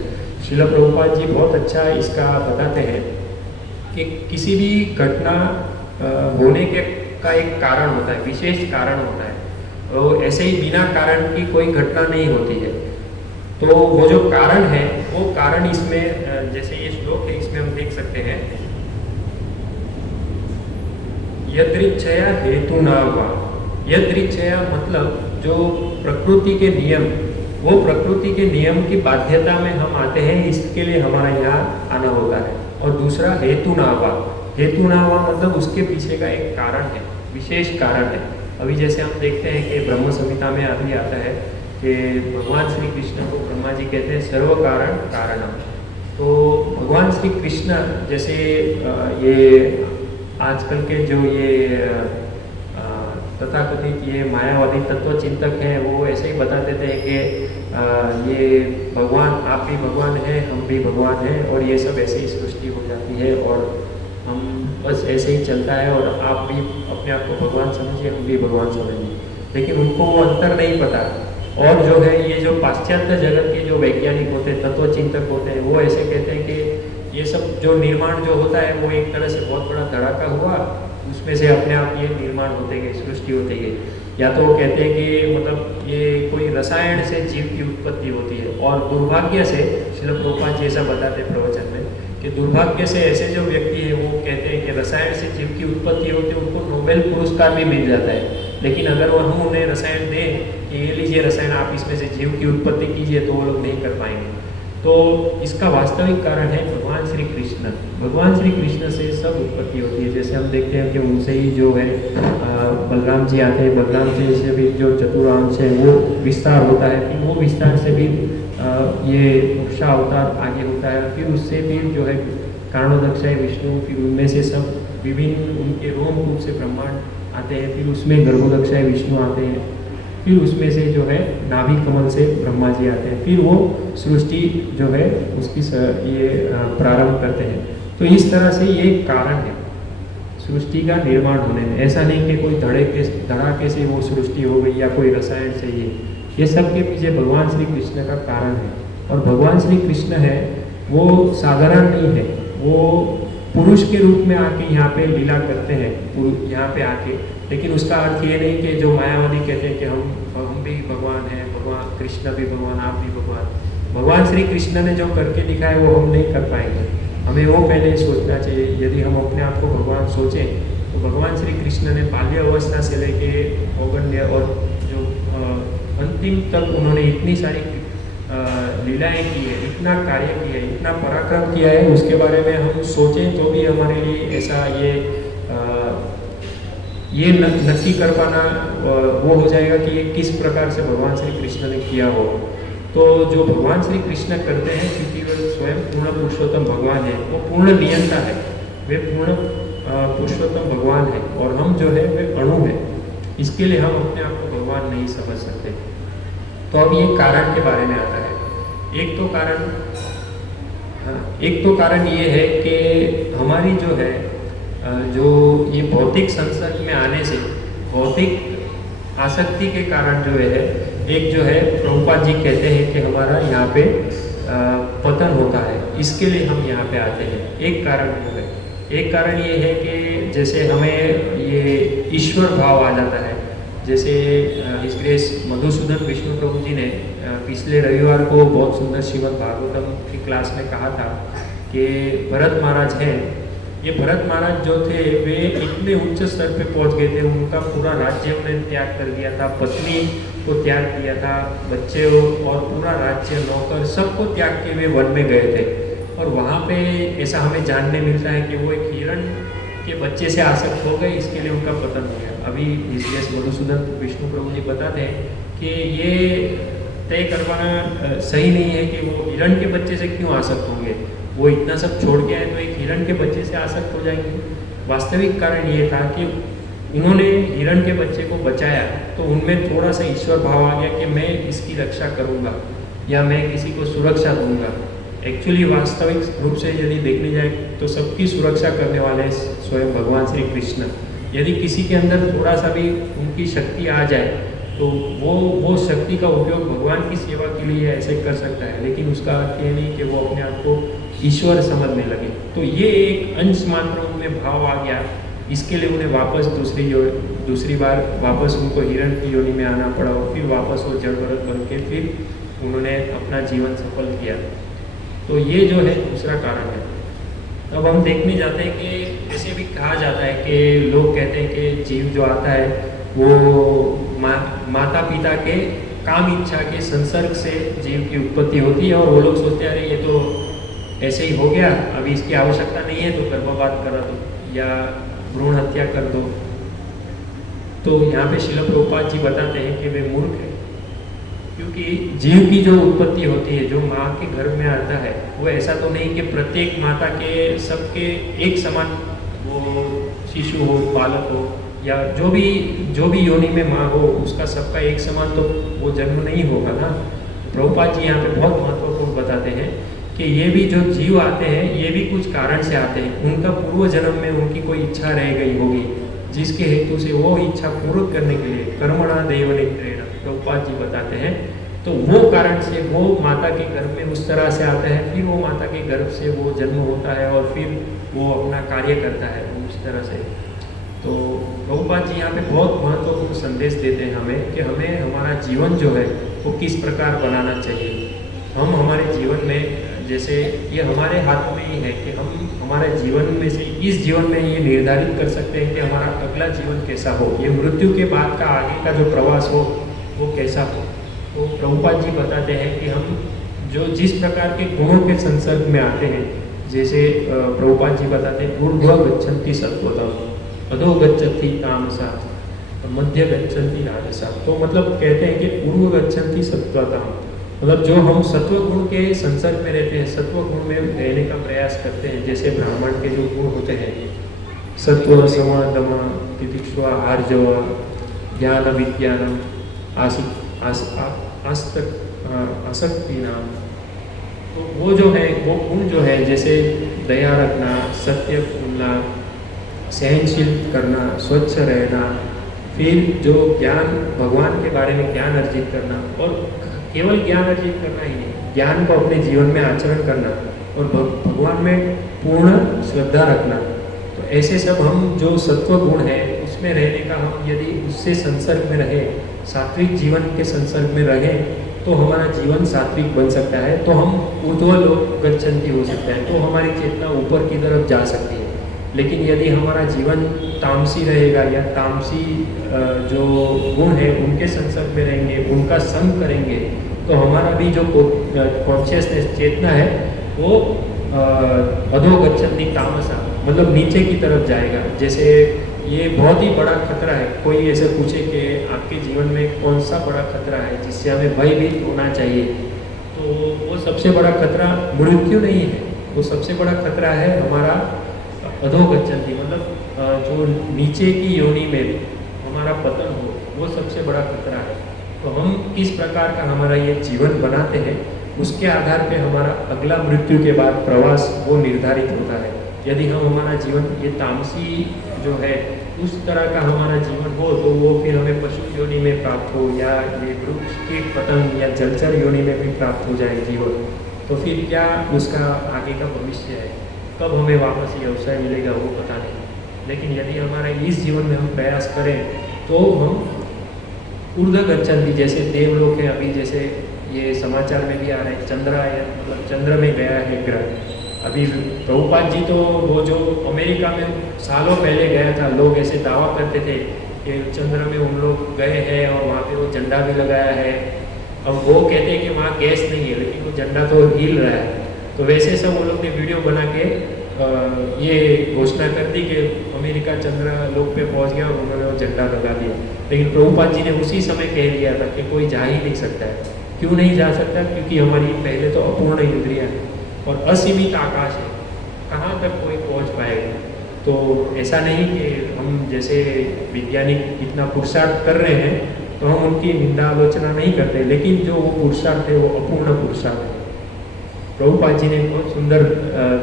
श्रील प्रभुपाद जी बहुत अच्छा इसका बताते हैं कि किसी भी घटना होने का एक कारण होता है, विशेष कारण होता है, तो ऐसे ही बिना कारण की कोई घटना नहीं होती है। तो वो जो कारण है वो कारण इसमें जैसे ये श्लोक है इसमें हम देख सकते हैं, यदृच्छया हेतु न वा। यदृच्छया मतलब जो प्रकृति के नियम, वो प्रकृति के नियम की बाध्यता में हम आते हैं, इसके लिए हमारा यहाँ आना होता है। और दूसरा हेतु ना हुआ, हेतु ना हुआ मतलब उसके पीछे का एक कारण है, विशेष कारण है। अभी जैसे हम देखते हैं कि ब्रह्म संहिता में अभी आता है कि भगवान श्री कृष्ण को ब्रह्मा जी कहते हैं सर्व कारण कारणम। तो भगवान श्री कृष्ण जैसे ये आजकल के जो ये तथाकथित ये मायावादी तत्व चिंतक हैं, वो ऐसे ही बता देते हैं कि ये भगवान, आप भी भगवान हैं, हम भी भगवान हैं, और ये सब ऐसे ही सृष्टि हो जाती है और हम बस ऐसे ही चलता है, और आप भी अपने आप को भगवान समझिए, हम भी भगवान समझिए। लेकिन उनको वो अंतर नहीं पता। और जो है ये जो पाश्चात्य जगत के जो वैज्ञानिक होते हैं, तत्व चिंतक होते हैं, वो ऐसे कहते हैं कि ये सब जो निर्माण जो होता है वो एक तरह से बहुत बड़ा धड़ाका हुआ, उसमें से अपने आप ये निर्माण होते गए, सृष्टि होती गई। या तो वो कहते हैं कि मतलब ये कोई रसायन से जीव की उत्पत्ति होती है, और दुर्भाग्य से श्रील प्रभुपाद जी ऐसा बताते हैं प्रवचन में कि दुर्भाग्य से ऐसे जो व्यक्ति है वो कहते हैं कि रसायन से जीव की उत्पत्ति होती है, उनको नोबेल पुरस्कार भी मिल जाता है। लेकिन अगर वो हम उन्हें रसायन दें कि ये लीजिए रसायन, आप इसमें से जीव की उत्पत्ति कीजिए, तो वो लोग नहीं कर पाएंगे। तो इसका वास्तविक कारण है भगवान श्री कृष्ण। भगवान श्री कृष्ण से सब उत्पत्ति होती है। जैसे हम देखते हैं कि उनसे ही जो है बलराम जी आते हैं, बलराम जी से भी जो चतुरांश है वो विस्तार होता है, फिर वो विस्तार से भी ये मोक्षा अवतार आगे होता है, फिर उससे फिर जो है कारणोदक्षाय विष्णु, फिर उनमें से सब विभिन्न उनके रोम रूप से ब्रह्मांड आते हैं, फिर उसमें गर्भोदक्षाय विष्णु आते हैं, फिर उसमें से जो है नाभि कमल से ब्रह्मा जी आते हैं, फिर वो सृष्टि जो है उसकी ये प्रारंभ करते हैं। तो इस तरह से ये कारण है सृष्टि का निर्माण होने में। ऐसा नहीं कि कोई धड़ाके से वो सृष्टि हो गई या कोई रसायन से ये सब के पीछे भगवान श्री कृष्ण का कारण है। और भगवान श्री कृष्ण है वो साधारण नहीं है, वो पुरुष के रूप में आके यहाँ पे लीला करते हैं, यहाँ पे आके। लेकिन उसका अर्थ ये नहीं कि जो मायावादी कहते हैं कि हम भी भगवान हैं, भगवान कृष्ण भी भगवान, आप भी भगवान। भगवान श्री कृष्ण ने जो करके दिखाया वो हम नहीं कर पाएंगे, हमें वो पहले सोचना चाहिए। यदि हम अपने आप को भगवान सोचें तो भगवान श्री कृष्ण ने बाल्य अवस्था से लेके औगण्य और जो अंतिम तक उन्होंने इतनी सारी लीलाएं की है, इतना कार्य किया है, इतना पराक्रम किया है, उसके बारे में हम सोचें तो भी हमारे लिए ऐसा ये नक्की कर पाना वो हो जाएगा कि ये किस प्रकार से भगवान श्री कृष्ण ने किया हो। तो जो भगवान श्री कृष्ण करते हैं, क्योंकि वे स्वयं पूर्ण पुरुषोत्तम भगवान है, वो पूर्ण नियंता है, वे पूर्ण पुरुषोत्तम भगवान है, और हम जो है वे अणु है। इसके लिए हम अपने आप को भगवान नहीं समझ सकते। तो अब ये कारण के बारे में आता है। एक तो कारण ये है कि हमारी जो है जो ये भौतिक संसर्ग में आने से, भौतिक आसक्ति के कारण जो है, एक जो है प्रभुपाद जी कहते हैं कि हमारा यहाँ पे पतन होता है, इसके लिए हम यहाँ पे आते हैं। एक कारण वो है। एक कारण ये है कि जैसे हमें ये ईश्वर भाव आ जाता है। जैसे हिज ग्रेस मधुसूदन विष्णु प्रभु जी ने पिछले रविवार को बहुत सुंदर श्रीमद् भागवतम की क्लास में कहा था कि भरत महाराज हैं, ये भरत महाराज जो थे वे इतने उच्च स्तर पे पहुंच गए थे, उनका पूरा राज्य उन्हें त्याग कर दिया था, पत्नी को त्याग किया था, बच्चे और पूरा राज्य, नौकर, सबको त्याग के वे वन में गए थे। और वहाँ पे ऐसा हमें जानने मिलता है कि वो एक हिरण के बच्चे से आसक्त हो गए, इसके लिए उनका पतन हो गया। अभी इस मधुसूदन विष्णु प्रभु जी बताते हैं कि ये तय करवाना सही नहीं है कि वो हिरण के बच्चे से क्यों आसक्त होंगे, वो इतना सब छोड़ के आए तो एक हिरण के बच्चे से आसक्त हो जाएंगे। वास्तविक कारण ये था कि उन्होंने हिरण के बच्चे को बचाया तो उनमें थोड़ा सा ईश्वर भाव आ गया कि मैं इसकी रक्षा करूँगा या मैं किसी को सुरक्षा दूंगा। एक्चुअली वास्तविक रूप से यदि देखने जाए तो सबकी सुरक्षा करने वाले स्वयं भगवान श्री कृष्ण। यदि किसी के अंदर थोड़ा सा भी उनकी शक्ति आ जाए तो वो शक्ति का उपयोग भगवान की सेवा के लिए ऐसे कर सकता है, लेकिन उसका अर्थ ये नहीं कि वो अपने आप को ईश्वर समझने लगे। तो ये एक अंश मात्र उनमें भाव आ गया, इसके लिए उन्हें वापस दूसरी बार वापस उनको हिरण की योनि में आना पड़ा और फिर वापस वो जड़ भरत बन के फिर उन्होंने अपना जीवन सफल किया। तो ये जो है दूसरा कारण है। अब हम देखने जाते हैं कि ऐसे भी कहा जाता है कि लोग कहते हैं कि जीव जो आता है वो माता पिता के काम इच्छा के संसर्ग से जीव की उत्पत्ति होती है, और वो लोग सोचते हैं अरे ये तो ऐसे ही हो गया, अभी इसकी आवश्यकता नहीं है तो गर्भपात करा दो या भ्रूण हत्या कर दो। तो यहाँ पे श्रील प्रभुपाद जी बताते हैं कि वे मूर्ख है, क्योंकि जीव की जो उत्पत्ति होती है, जो माँ के गर्भ में आता है, वो ऐसा तो नहीं कि प्रत्येक माता के सबके एक समान वो शिशु हो, बालक हो, या जो भी योनि में माँ हो उसका सबका एक समान तो वो जन्म नहीं होगा ना। प्रभुपाद जी यहाँ पे बहुत महत्वपूर्ण बताते हैं कि ये भी जो जीव आते हैं ये भी कुछ कारण से आते हैं। उनका पूर्व जन्म में उनकी कोई इच्छा रह गई होगी, जिसके हेतु से वो इच्छा पूर्ण करने के लिए कर्मणा दैवनित्रेण प्रभुपाद जी बताते हैं, तो वो कारण से वो माता के गर्भ में उस तरह से आता है, फिर वो माता के गर्भ से वो जन्म होता है और फिर वो अपना कार्य करता है उस तरह से। तो प्रभुपाद जी यहाँ पे बहुत महत्वपूर्ण संदेश देते हैं हमें कि हमें हमारा जीवन जो है वो किस प्रकार बनाना चाहिए। हम हमारे जीवन में, जैसे ये हमारे हाथ में ही है कि हम हमारे जीवन में से इस जीवन में ये निर्धारित कर सकते हैं कि हमारा अगला जीवन कैसा हो, ये मृत्यु के बाद का आगे का जो प्रवास हो वो कैसा हो। तो प्रभुपाद जी बताते हैं कि हम जो जिस प्रकार के गुणों के संसर्ग में आते हैं, जैसे प्रभुपाद जी बताते हैं ऊर्ध्व गच्छन्ति सत्वतम, अधो गच्छन्ति तामसा, मध्य गच्छन्ति राजसा। तो मतलब कहते हैं कि पूर्व गच्छन्ति सत्वतम, मतलब जो हम सत्व गुण के संसर्ग में रहते हैं, सत्व गुण में रहने का प्रयास करते हैं। जैसे ब्राह्मण के जो गुण होते हैं सत्व, सम, दम, तितिक्षा, आर्जव, ज्ञान, विज्ञानम, आसक्ति नाम, तो वो जो है वो गुण जो है जैसे दया रखना, सत्य बोलना, सहनशील करना, स्वच्छ रहना, फिर जो ज्ञान, भगवान के बारे में ज्ञान अर्जित करना, और केवल ज्ञान अर्जित करना ही नहीं, ज्ञान को अपने जीवन में आचरण करना और भगवान में पूर्ण श्रद्धा रखना। तो ऐसे सब हम जो सत्व गुण है उसमें रहने का, हम यदि उससे संसर्ग में रहे, सात्विक जीवन के संसर्ग में रहे, तो हमारा जीवन सात्विक बन सकता है, तो हम ऊर्ध्व गच्छन्ति हो सकता है, तो हमारी चेतना ऊपर की तरफ जा सकती है। लेकिन यदि हमारा जीवन तामसी रहेगा या तामसी जो गुण है उनके संसर्ग में रहेंगे, उनका संग करेंगे, तो हमारा भी जो कॉन्शियसनेस, चेतना है वो अधो गच्छन्ति तामसा, मतलब नीचे की तरफ जाएगा। जैसे ये बहुत ही बड़ा खतरा है। कोई ऐसे पूछे कि आपके जीवन में कौन सा बड़ा खतरा है जिससे हमें भयभीत होना चाहिए, तो वो सबसे बड़ा खतरा मृत्यु नहीं है, वो सबसे बड़ा खतरा है हमारा अधो गच्छन्ति, मतलब जो नीचे की योनि में हमारा पतन हो, वो सबसे बड़ा खतरा है। तो हम किस प्रकार का हमारा ये जीवन बनाते हैं, उसके आधार पे हमारा अगला मृत्यु के बाद प्रवास वो निर्धारित होता है। यदि हम हमारा जीवन ये तामसी जो है उस तरह का हमारा जीवन हो, तो वो फिर हमें पशु योनि में प्राप्त हो, या ये वृक्ष, कीट, पतंग या जलचर योनि में भी प्राप्त हो जाए जीवन, तो फिर क्या उसका आगे का भविष्य है, कब हमें वापस ये अवसर मिलेगा वो पता नहीं। लेकिन यदि हमारा इस जीवन में हम प्रयास करें तो हम ऊर्ध्व गच्छन्ति, जैसे देवलोक है, अभी जैसे ये समाचार में भी आ रहा है, चंद्रायन, मतलब चंद्र में गया है ग्रह, अभी प्रभुपाद जी तो वो जो अमेरिका में सालों पहले गया था, लोग ऐसे दावा करते थे कि चंद्र में उन लोग गए हैं और वहाँ पे वो झंडा भी लगाया है। अब वो कहते हैं कि वहाँ गैस नहीं है, लेकिन वो झंडा तो हिल रहा है। तो वैसे सब वो लोग ने वीडियो बना के ये घोषणा कर दी कि अमेरिका चंद्र लोक पे पहुँच गया और उन्होंने वो झंडा लगा दिया। लेकिन प्रभुपाद जी ने उसी समय कह दिया था कि कोई जा ही नहीं सकता है। क्यों नहीं जा सकता? क्योंकि हमारी पहले तो अपूर्ण इंद्रियाँ है और असीमित आकाश है, कहाँ तक कोई पहुँच पाएगा। तो ऐसा नहीं कि हम जैसे वैज्ञानिक इतना पुरुषार्थ कर रहे हैं तो हम उनकी निंदा आलोचना नहीं करते, लेकिन जो वो पुरुषार्थ है वो अपूर्ण पुरुषार्थ है। प्रभुपाद जी ने बहुत सुंदर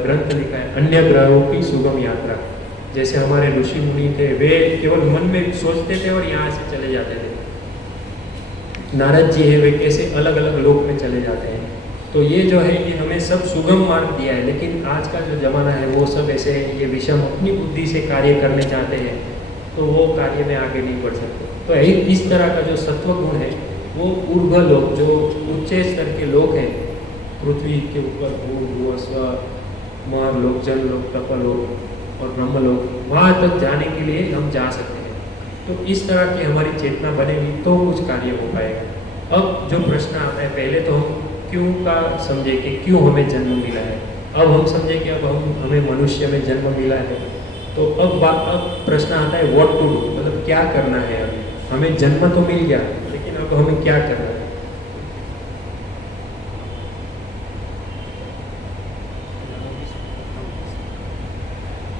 ग्रंथ लिखा है, अन्य ग्रहों की सुगम यात्रा। जैसे हमारे ऋषि मुनि थे, वे केवल मन में सोचते थे और यहाँ से चले जाते थे। नारद जी है, वे कैसे अलग अलग लोक में चले जाते हैं। तो ये जो है ये हमें सब सुगम मार्ग दिया है, लेकिन आज का जो जमाना है वो सब ऐसे ये विषम अपनी बुद्धि से कार्य करने चाहते हैं, तो वो कार्य में आगे नहीं बढ़ सकते। तो इस तरह का जो सत्व गुण है वो ऊर्ध्व लोक, जो ऊंचे स्तर के लोग हैं, पृथ्वी के ऊपर भू भू स्व मर लोक, जन लोक, तपलोक और ब्रह्मलोक, वहाँ तक जाने के लिए हम जा सकते हैं। तो इस तरह की हमारी चेतना बनेगी तो कुछ कार्य हो पाएगा। अब जो प्रश्न आता है, पहले तो हम क्यों का समझे कि क्यों हमें जन्म मिला है। अब हम समझे कि अब हमें मनुष्य में जन्म मिला है, तो अब प्रश्न आता है व्हाट टू डू, मतलब क्या करना है। अब हमें जन्म तो मिल गया, लेकिन अब हमें क्या करना है।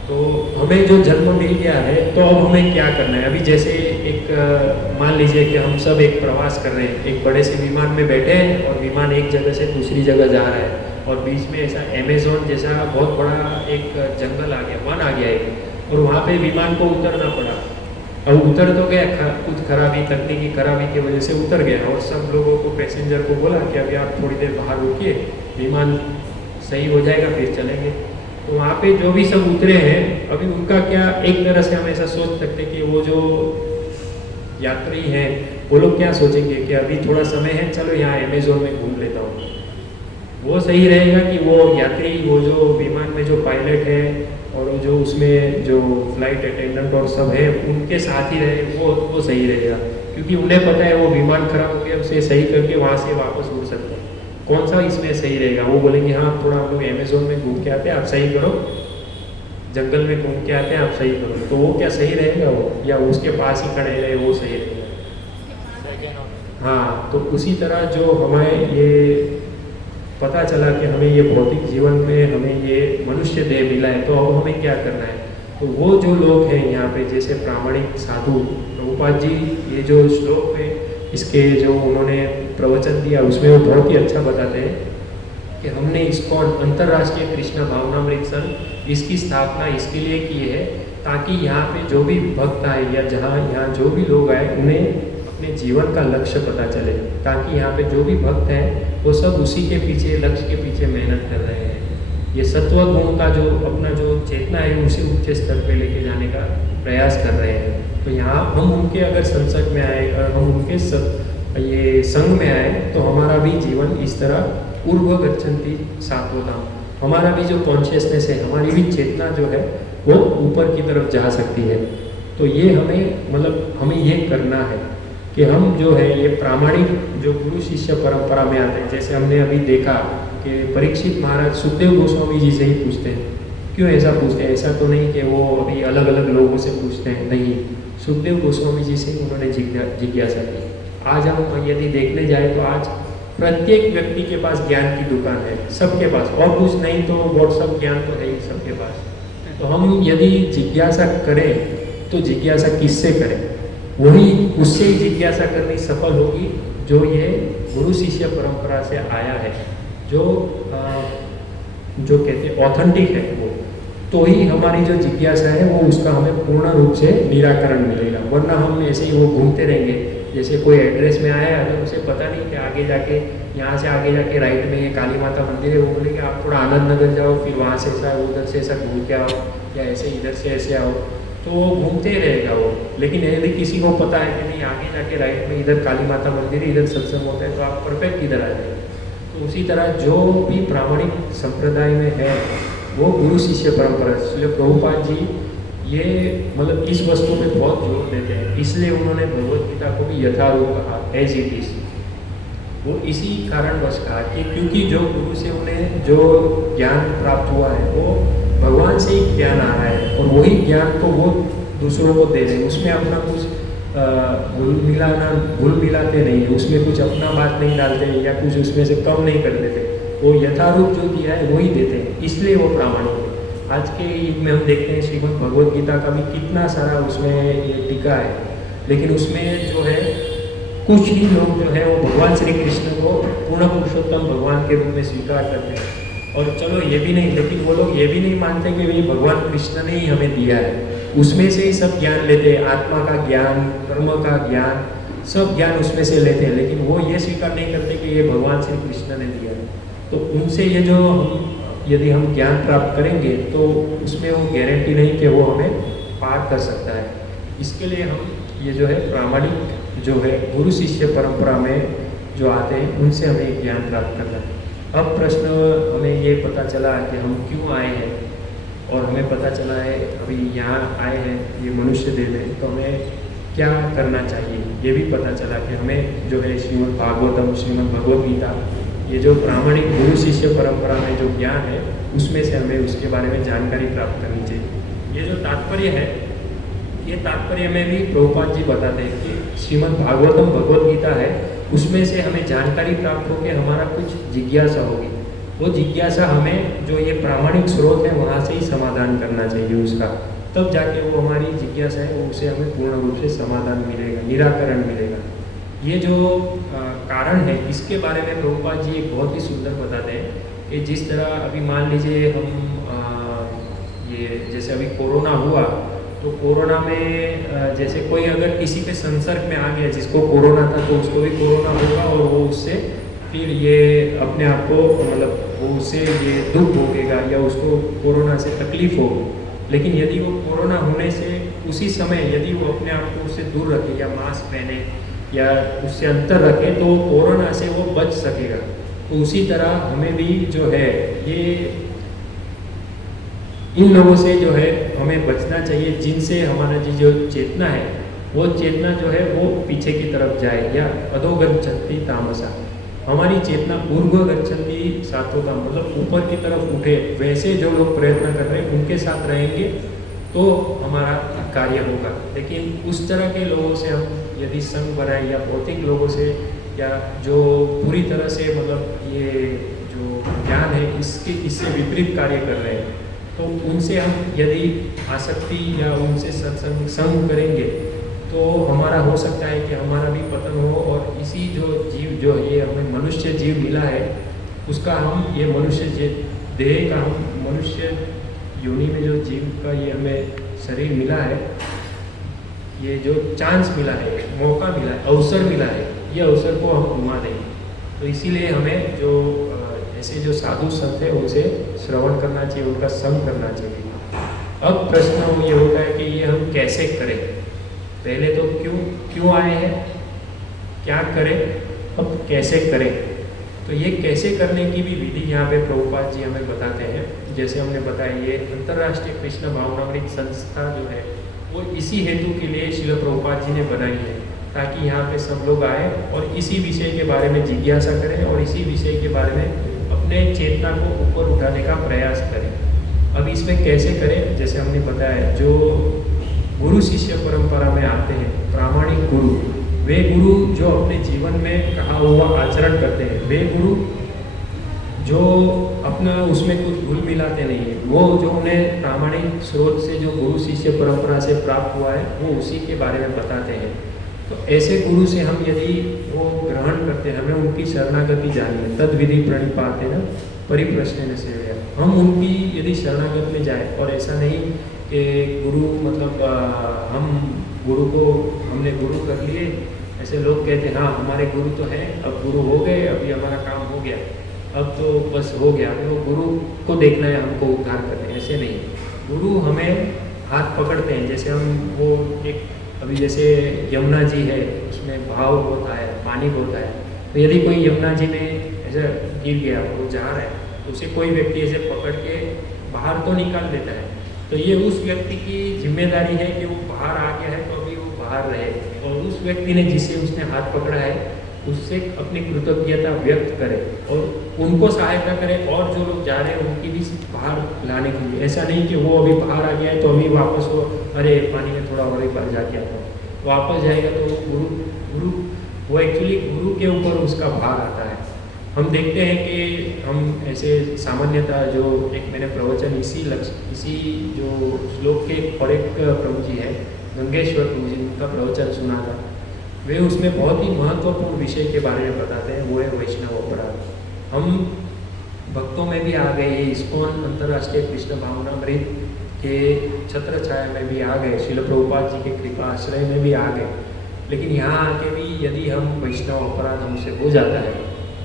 तो हमें जो जन्म मिल गया है तो अब हमें क्या करना है। अभी जैसे एक मान लीजिए कि हम सब एक प्रवास कर रहे हैं, एक बड़े से विमान में बैठे हैं और विमान एक जगह से दूसरी जगह जा रहा है और बीच में ऐसा अमेज़न जैसा बहुत बड़ा एक जंगल आ गया, वन आ गया एक, और वहाँ पे विमान को उतरना पड़ा। अब उतर तो गया, कुछ खराबी, तकनीकी खराबी की वजह से उतर गया और सब लोगों को, पैसेंजर को बोला कि अभी आप थोड़ी देर बाहर रुकिए, विमान सही हो जाएगा फिर चलेंगे। तो वहाँ पे जो भी सब उतरे हैं, अभी उनका क्या, एक तरह से हम ऐसा सोच सकते कि वो जो यात्री हैं वो लोग क्या सोचेंगे कि अभी थोड़ा समय है, चलो यहाँ अमेज़न में घूम लेता हूँ। वो सही रहेगा कि वो यात्री, वो जो विमान में जो पायलट है और जो उसमें जो फ्लाइट अटेंडेंट और सब है उनके साथ ही रहे, वो सही रहेगा। क्योंकि उन्हें पता है वो विमान खराब हो गया, उसे सही करके वहाँ से वापस उड़ सकते हैं। कौन सा इसमें सही रहेगा? वो बोलेंगे हाँ थोड़ा हम लोग अमेज़न में घूम के आते हैं, आप सही करो, जंगल में घूम के आते हैं, आप सही करो। तो वो क्या सही रहेगा वो, या उसके पास ही खड़े रहे वो सही रहेगा? हाँ, तो उसी तरह जो हमें ये पता चला कि हमें ये भौतिक जीवन में हमें ये मनुष्य देह मिला है, तो अब हमें क्या करना है। तो वो जो लोग हैं यहाँ पे, जैसे प्रामाणिक साधु प्रभुपाद जी, ये जो श्लोक है इसके जो उन्होंने प्रवचन दिया उसमें वो बहुत ही अच्छा बताते हैं कि हमने इस्कॉन, अंतर्राष्ट्रीय कृष्ण भावनामृत संघ, इसकी स्थापना इसके लिए की है ताकि यहाँ पे जो भी भक्त आए या जहाँ यहाँ जो भी लोग आए उन्हें अपने जीवन का लक्ष्य पता चले, ताकि यहाँ पे जो भी भक्त हैं वो सब उसी के पीछे, लक्ष्य के पीछे मेहनत कर रहे हैं। ये सत्व गुण का जो अपना जो चेतना है उसे उच्च स्तर पे लेके जाने का प्रयास कर रहे हैं। तो यहाँ हम उनके अगर संसर्ग में आए और हम उनके ये संग में आए तो हमारा भी जीवन इस तरह ऊर्ध्व गच्छन्ति सात्वताम, हमारा भी जो कॉन्शियसनेस है, हमारी भी चेतना जो है वो ऊपर की तरफ जा सकती है। तो ये हमें, मतलब हमें ये करना है कि हम जो है ये प्रामाणिक जो गुरु शिष्य परंपरा में आते हैं। जैसे हमने अभी देखा कि परीक्षित महाराज सुखदेव गोस्वामी जी से ही पूछते हैं। क्यों ऐसा पूछते हैं? ऐसा तो नहीं कि वो अभी अलग अलग लोगों से पूछते हैं, नहीं, सुखदेव गोस्वामी जी से उन्होंने जिज्ञासा की। आज हम यदि देखने जाए तो आज प्रत्येक व्यक्ति के पास ज्ञान की दुकान है, सबके पास, और कुछ नहीं तो व्हाट्सअप ज्ञान तो है ही सबके पास। तो हम यदि जिज्ञासा करें तो जिज्ञासा किससे करें? वही उससे ही जिज्ञासा करनी सफल होगी जो ये गुरु शिष्य परंपरा से आया है, जो कहते हैं ऑथेंटिक है वो। तो ही हमारी जो जिज्ञासा है वो उसका हमें पूर्ण रूप से निराकरण मिलेगा। वरना हम ऐसे ही वो घूमते रहेंगे। जैसे कोई एड्रेस में आया है तो उसे पता नहीं कि आगे जाके, यहाँ से आगे जाके राइट में ये काली माता मंदिर है, वो बोले कि आप थोड़ा आनंद नगर जाओ, फिर वहाँ से ऐसा, उधर से ऐसा घूम के आओ, या ऐसे इधर से ऐसे आओ, तो वो घूमते ही रहेगा वो। लेकिन यदि किसी को पता है कि नहीं आगे जाके राइट में इधर काली माता मंदिर है, इधर सत्संग होता है, तो आप परफेक्ट इधर आ जाएंगे। तो उसी तरह जो भी प्रामाणिक संप्रदाय में है वो गुरु शिष्य परंपरा। इसलिए प्रभुपाद जी ये मतलब इस वस्तु पे बहुत जोर देते हैं, इसलिए उन्होंने भगवत गीता को भी यथारूप कहा, एज इट इज। वो इसी कारणवश कहा कि क्योंकि जो गुरु से उन्हें जो ज्ञान प्राप्त हुआ है वो भगवान से ही ज्ञान आ रहा है, और वही ज्ञान को वो दूसरों को दे रहे हैं। उसमें अपना कुछ भूल मिलाते नहीं है, उसमें कुछ अपना बात नहीं डालते हैं या कुछ उसमें से कम नहीं कर देते। वो यथारूप जो दिया है वही देते हैं, इसलिए वो प्रामाणिक है। आज के युग में हम देखते हैं श्रीमद् भगवद गीता का भी कितना सारा उसमें ये टीका है, लेकिन उसमें जो है कुछ ही लोग जो है वो भगवान श्री कृष्ण को पूर्ण पुरुषोत्तम भगवान के रूप में स्वीकार करते हैं। और चलो ये भी नहीं, लेकिन वो लोग ये भी नहीं मानते कि ये भगवान कृष्ण ने ही हमें दिया है, उसमें से ही सब ज्ञान लेते हैं, आत्मा का ज्ञान, कर्म का ज्ञान, सब ज्ञान उसमें से लेते हैं, लेकिन वो ये स्वीकार नहीं करते कि ये भगवान श्री कृष्ण ने दिया है। तो उनसे ये जो यदि हम ज्ञान प्राप्त करेंगे तो उसमें वो गारंटी नहीं कि वो हमें पार कर सकता है। इसके लिए हम ये जो है प्रामाणिक जो है गुरु शिष्य परंपरा में जो आते हैं उनसे हमें ज्ञान प्राप्त करना है। अब प्रश्न हमें ये पता चला कि हम क्यों आए हैं, और हमें पता चला है अभी यहाँ आए हैं ये मनुष्य देह में, तो हमें क्या करना चाहिए ये भी पता चला कि हमें जो है श्रीमद् भागवतम, श्रीमद् भगवद गीता, ये जो प्रामाणिक गुरु शिष्य परंपरा में जो ज्ञान है उसमें से हमें उसके बारे में जानकारी प्राप्त करनी चाहिए। ये जो तात्पर्य है, ये तात्पर्य में भी प्रभुपाद जी बताते हैं कि श्रीमद् भागवतम भगवद गीता है, उसमें से हमें जानकारी प्राप्त होकर हमारा कुछ जिज्ञासा होगी, वो जिज्ञासा हमें जो ये प्रामाणिक स्रोत है वहाँ से ही समाधान करना चाहिए उसका, तब जाके वो हमारी जिज्ञासा है वो उसे हमें पूर्ण रूप से समाधान मिलेगा, निराकरण मिलेगा। ये जो कारण है इसके बारे में प्रभुपाद जी एक बहुत ही सुंदर बताते हैं कि जिस तरह अभी मान लीजिए हम ये जैसे अभी कोरोना हुआ, तो कोरोना में जैसे कोई अगर किसी के संसर्ग में आ गया जिसको कोरोना था, तो उसको भी कोरोना होगा और वो उससे फिर ये अपने आप को मतलब वो उससे ये दुख भोगेगा या उसको कोरोना से तकलीफ होगी। लेकिन यदि वो कोरोना होने से उसी समय यदि वो अपने आप को उससे दूर रखे या मास्क पहने या उससे अंतर रखे तो कोरोना से वो बच सकेगा। तो उसी तरह हमें भी जो है ये इन लोगों से जो है हमें बचना चाहिए जिनसे हमारा जो चेतना है वो चेतना जो है वो पीछे की तरफ जाए, या अधोगच्छन्ति तामसा, हमारी चेतना ऊर्ध्व गच्छन्ति सात्वता, मतलब ऊपर की तरफ उठे, वैसे जो लोग प्रयत्न कर रहे हैं उनके साथ रहेंगे तो हमारा कार्य होगा। लेकिन उस तरह के लोगों से हम यदि संग बनाए या भौतिक लोगों से या जो पूरी तरह से मतलब ये जो ज्ञान है इससे विपरीत कार्य कर रहे हैं, तो उनसे हम यदि आसक्ति या उनसे सत्संग संग करेंगे तो हमारा हो सकता है कि हमारा भी पतन हो, और इसी जो जीव जो है ये हमें मनुष्य जीव मिला है उसका हम ये मनुष्य देह का हम मनुष्य योनि में जो जीव का ये हमें शरीर मिला है, ये जो चांस मिला है, मौका मिला है, अवसर मिला है, ये अवसर को हम घुमा देंगे। तो इसीलिए हमें जो ऐसे जो साधु संत है उनसे श्रवण करना चाहिए, उनका संग करना चाहिए। अब प्रश्न ये होता है कि ये हम कैसे करें। पहले तो क्यों आए हैं, क्या करें, अब कैसे करें। तो ये कैसे करने की भी विधि यहाँ पे प्रभुपाद जी हमें बताते हैं। जैसे हमने बताया ये अंतर्राष्ट्रीय कृष्ण भावनामृत संस्था जो है वो इसी हेतु के लिए श्रील प्रभुपाद जी ने बनाई है, ताकि यहाँ पे सब लोग आए और इसी विषय के बारे में जिज्ञासा करें और इसी विषय के बारे में अपने चेतना को ऊपर उठाने का प्रयास करें। अब इसमें कैसे करें, जैसे हमने बताया जो गुरु शिष्य परंपरा में आते हैं, प्रामाणिक गुरु, वे गुरु जो अपने जीवन में कहा हुआ आचरण करते हैं, वे गुरु जो अपना उसमें कुछ भूल मिलाते नहीं है, वो जो उन्हें प्रामाणिक स्रोत से जो गुरु शिष्य परंपरा से प्राप्त हुआ है वो उसी के बारे में बताते हैं। तो ऐसे गुरु से हम यदि वो ग्रहण करते हैं, हमें उनकी शरणागति जानिए, तद विधि प्रणिपाते न परिप्रश्न सेवया, हम उनकी यदि शरणागत में जाए, और ऐसा नहीं कि गुरु मतलब हम गुरु को हमने गुरु कर लिए, ऐसे लोग कहते हैं हाँ हमारे गुरु तो हैं, अब गुरु हो गए, अभी हमारा काम हो गया, अब तो बस हो गया, तो गुरु को देखना है, हमको उद्धार करना है। ऐसे नहीं, गुरु हमें हाथ पकड़ते हैं। जैसे हम वो एक अभी जैसे यमुना जी है, उसमें भाव होता है, पानी होता है, तो यदि कोई यमुना जी में ऐसा गिर गया, वो जा रहा है, तो उसे कोई व्यक्ति ऐसे पकड़ के बाहर तो निकाल देता है। तो ये उस व्यक्ति की जिम्मेदारी है कि वो बाहर आ गया है तो अभी वो बाहर रहे, और उस व्यक्ति ने जिसे उसने हाथ पकड़ा है उससे अपनी कृतज्ञता व्यक्त करे और उनको सहायता करे, और जो लोग जा रहे हैं उनकी भी बाहर लाने के लिए। ऐसा नहीं कि वो अभी बाहर आ गया है तो अभी वापस वो अरे पानी में थोड़ा और एक बार जाके आता हूँ, वापस जाएगा तो वो गुरु वो एक्चुअली गुरु के ऊपर उसका भार आता है। हम देखते हैं कि हम ऐसे सामान्यतः जो एक मैंने प्रवचन इसी जो श्लोक के और एक प्रभु जी है गंगेश्वर प्रभु जी, उनका प्रवचन सुना था। वे उसमें बहुत ही महत्वपूर्ण विषय के बारे में बताते हैं, वो है वैष्णव अपराध। हम भक्तों में भी आ गए, इस्कॉन अंतर्राष्ट्रीय कृष्ण भावनामृत के छत्र छाया में भी आ गए, शिल प्रभुपाद जी के कृपा आश्रय में भी आ गए, लेकिन यहाँ आके भी यदि हम वैष्णव अपराध हमसे हो जाता है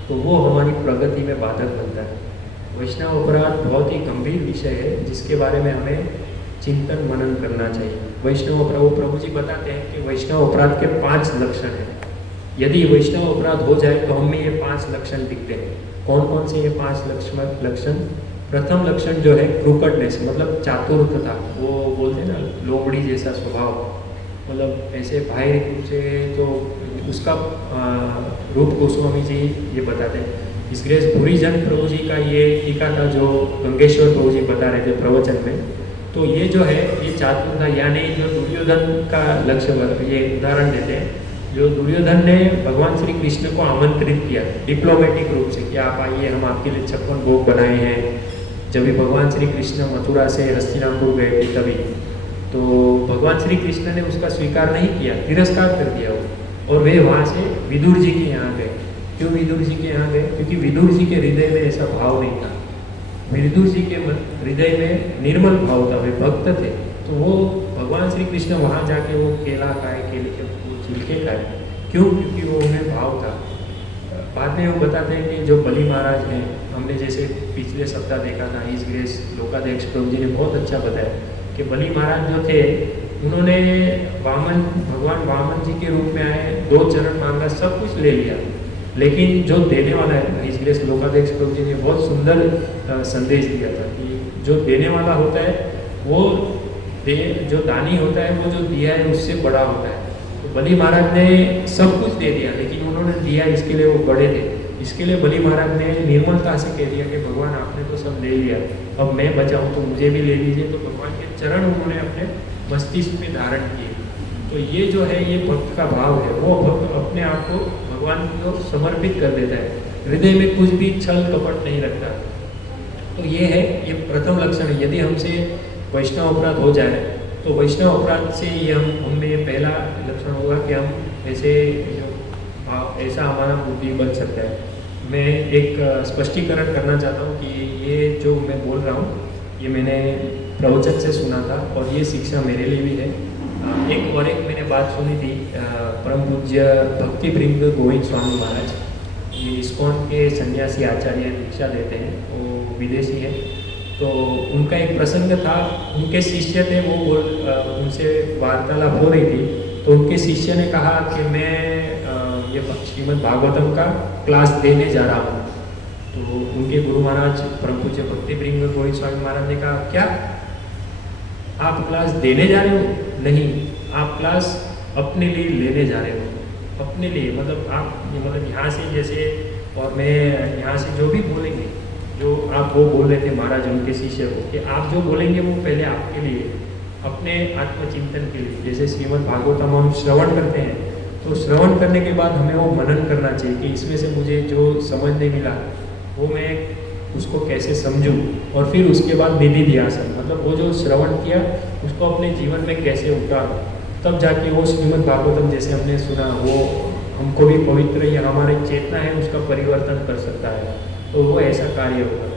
तो वो हमारी प्रगति में बाधक बनता है। वैष्णव अपराध बहुत ही गंभीर विषय है जिसके बारे में हमें चिंतन मनन करना चाहिए। वैष्णव अपराध, वो प्रभु जी बताते हैं कि वैष्णव अपराध के 5 लक्षण हैं। यदि वैष्णव अपराध हो जाए तो हम में ये 5 लक्षण दिखते हैं। कौन कौन से ये 5 लक्षण? प्रथम लक्षण जो है क्रूकटनेस, मतलब चातुरता। वो बोलते हैं ना लोमड़ी जैसा स्वभाव, मतलब ऐसे बाहरी रूप से तो उसका रूप गोस्वामी जी ये बताते हैं। इस ग्रेस भूरीजन प्रभु जी का ये टीका था जो गंगेश्वर प्रभु जी बता रहे थे प्रवचन में। तो ये जो है ये चातुरता, यानी जो दुर्योधन का लक्ष्य, ये उदाहरण देते हैं, जो दुर्योधन ने भगवान श्री कृष्ण को आमंत्रित किया डिप्लोमेटिक रूप से कि आप आइए, हम आपके लिए 56 भोग बनाए हैं। जब भी भगवान श्री कृष्ण मथुरा से हस्तिनापुर गए थे तभी, तो भगवान श्री कृष्ण ने उसका स्वीकार नहीं किया, तिरस्कार कर दिया वो, और वे वहाँ से विदुर जी के यहाँ गए। क्यों विदुर जी के यहाँ गए? क्योंकि विदुर जी के हृदय में ऐसा भाव नहीं था। विदुर जी के हृदय में निर्मल भाव था, वे भक्त थे। तो वो भगवान श्री कृष्ण वहाँ जाके वो केला खाए, केले के वो छिलके खाए। क्यों? क्योंकि वो उन्हें भाव था। बाद में वो बताते हैं कि जो बलि महाराज हैं, हमने जैसे पिछले सप्ताह देखा था, इस ग्रेस लोकाध्यक्ष प्रभु जी ने बहुत अच्छा बताया कि बलि महाराज जो थे उन्होंने भगवान वामन जी के रूप में आए, 2 चरण मांगा, सब कुछ ले लिया, लेकिन जो देने वाला है, इस ग्रेस लोकाध्यक्ष प्रभु जी ने बहुत सुंदर संदेश दिया था कि जो देने वाला होता है वो जो दानी होता है वो जो दिया है उससे बड़ा होता है। तो बलि महाराज ने सब कुछ दे दिया, लेकिन उन्होंने दिया इसके लिए वो बड़े थे। इसके लिए बलि महाराज ने निर्मलता से कह दिया कि भगवान आपने तो सब ले लिया, अब मैं बचा हूँ तो मुझे भी ले लीजिए। तो भगवान के चरण उन्होंने अपने मस्तिष्क में धारण किए। तो ये जो है ये भक्त का भाव है, वो भक्त अपने आप को भगवान को समर्पित कर देता है, हृदय में कुछ भी छल कपट नहीं रखता। तो ये है, ये प्रथम लक्षण है। यदि हमसे वैष्णव अपराध हो जाए तो वैष्णव अपराध से ये हमें पहला लक्षण होगा कि हम ऐसे ऐसा हमारा बुद्धि बन सकता है। मैं एक स्पष्टीकरण करना चाहता हूँ कि ये जो मैं बोल रहा हूँ ये मैंने प्रवचन से सुना था और ये शिक्षा मेरे लिए भी है। एक मैंने बात सुनी थी, परम पूज्य भक्ति भृंग गोविंद स्वामी महाराज, ये इस्कॉन के सन्यासी आचार्य दीक्षा देते हैं, वो विदेशी है। तो उनका एक प्रसंग था, उनके शिष्य थे, वो उनसे वार्तालाप हो रही थी। तो उनके शिष्य ने कहा कि मैं ये श्रीमद् भागवतम का क्लास देने जा रहा हूँ। तो उनके गुरु महाराज परम पूज्य भक्ति भृंग गोविंद स्वामी महाराज ने कहा, क्या आप क्लास देने जा रहे हो? नहीं, आप क्लास अपने लिए लेने जा रहे हो। अपने लिए मतलब आप मतलब यहाँ से जैसे, और मैं यहाँ से जो भी बोलेंगे, जो आप वो बोल रहे थे महाराज उनके शिष्य को, कि आप जो बोलेंगे वो पहले आपके लिए, अपने आत्मचिंतन के लिए। जैसे श्रीमद् भागवतम हम श्रवण करते हैं, तो श्रवण करने के बाद हमें वो मनन करना चाहिए कि इसमें से मुझे जो समझ नहीं मिला वो मैं उसको कैसे समझूं, और फिर उसके बाद निधि ध्यासन, मतलब वो जो श्रवण किया उसको अपने जीवन में कैसे उतारूं, तब जाके वो श्रीमद् भागवतम जैसे हमने सुना वो हमको भी पवित्र, या हमारी चेतना है उसका परिवर्तन कर सकता है। तो वो ऐसा कार्य होगा।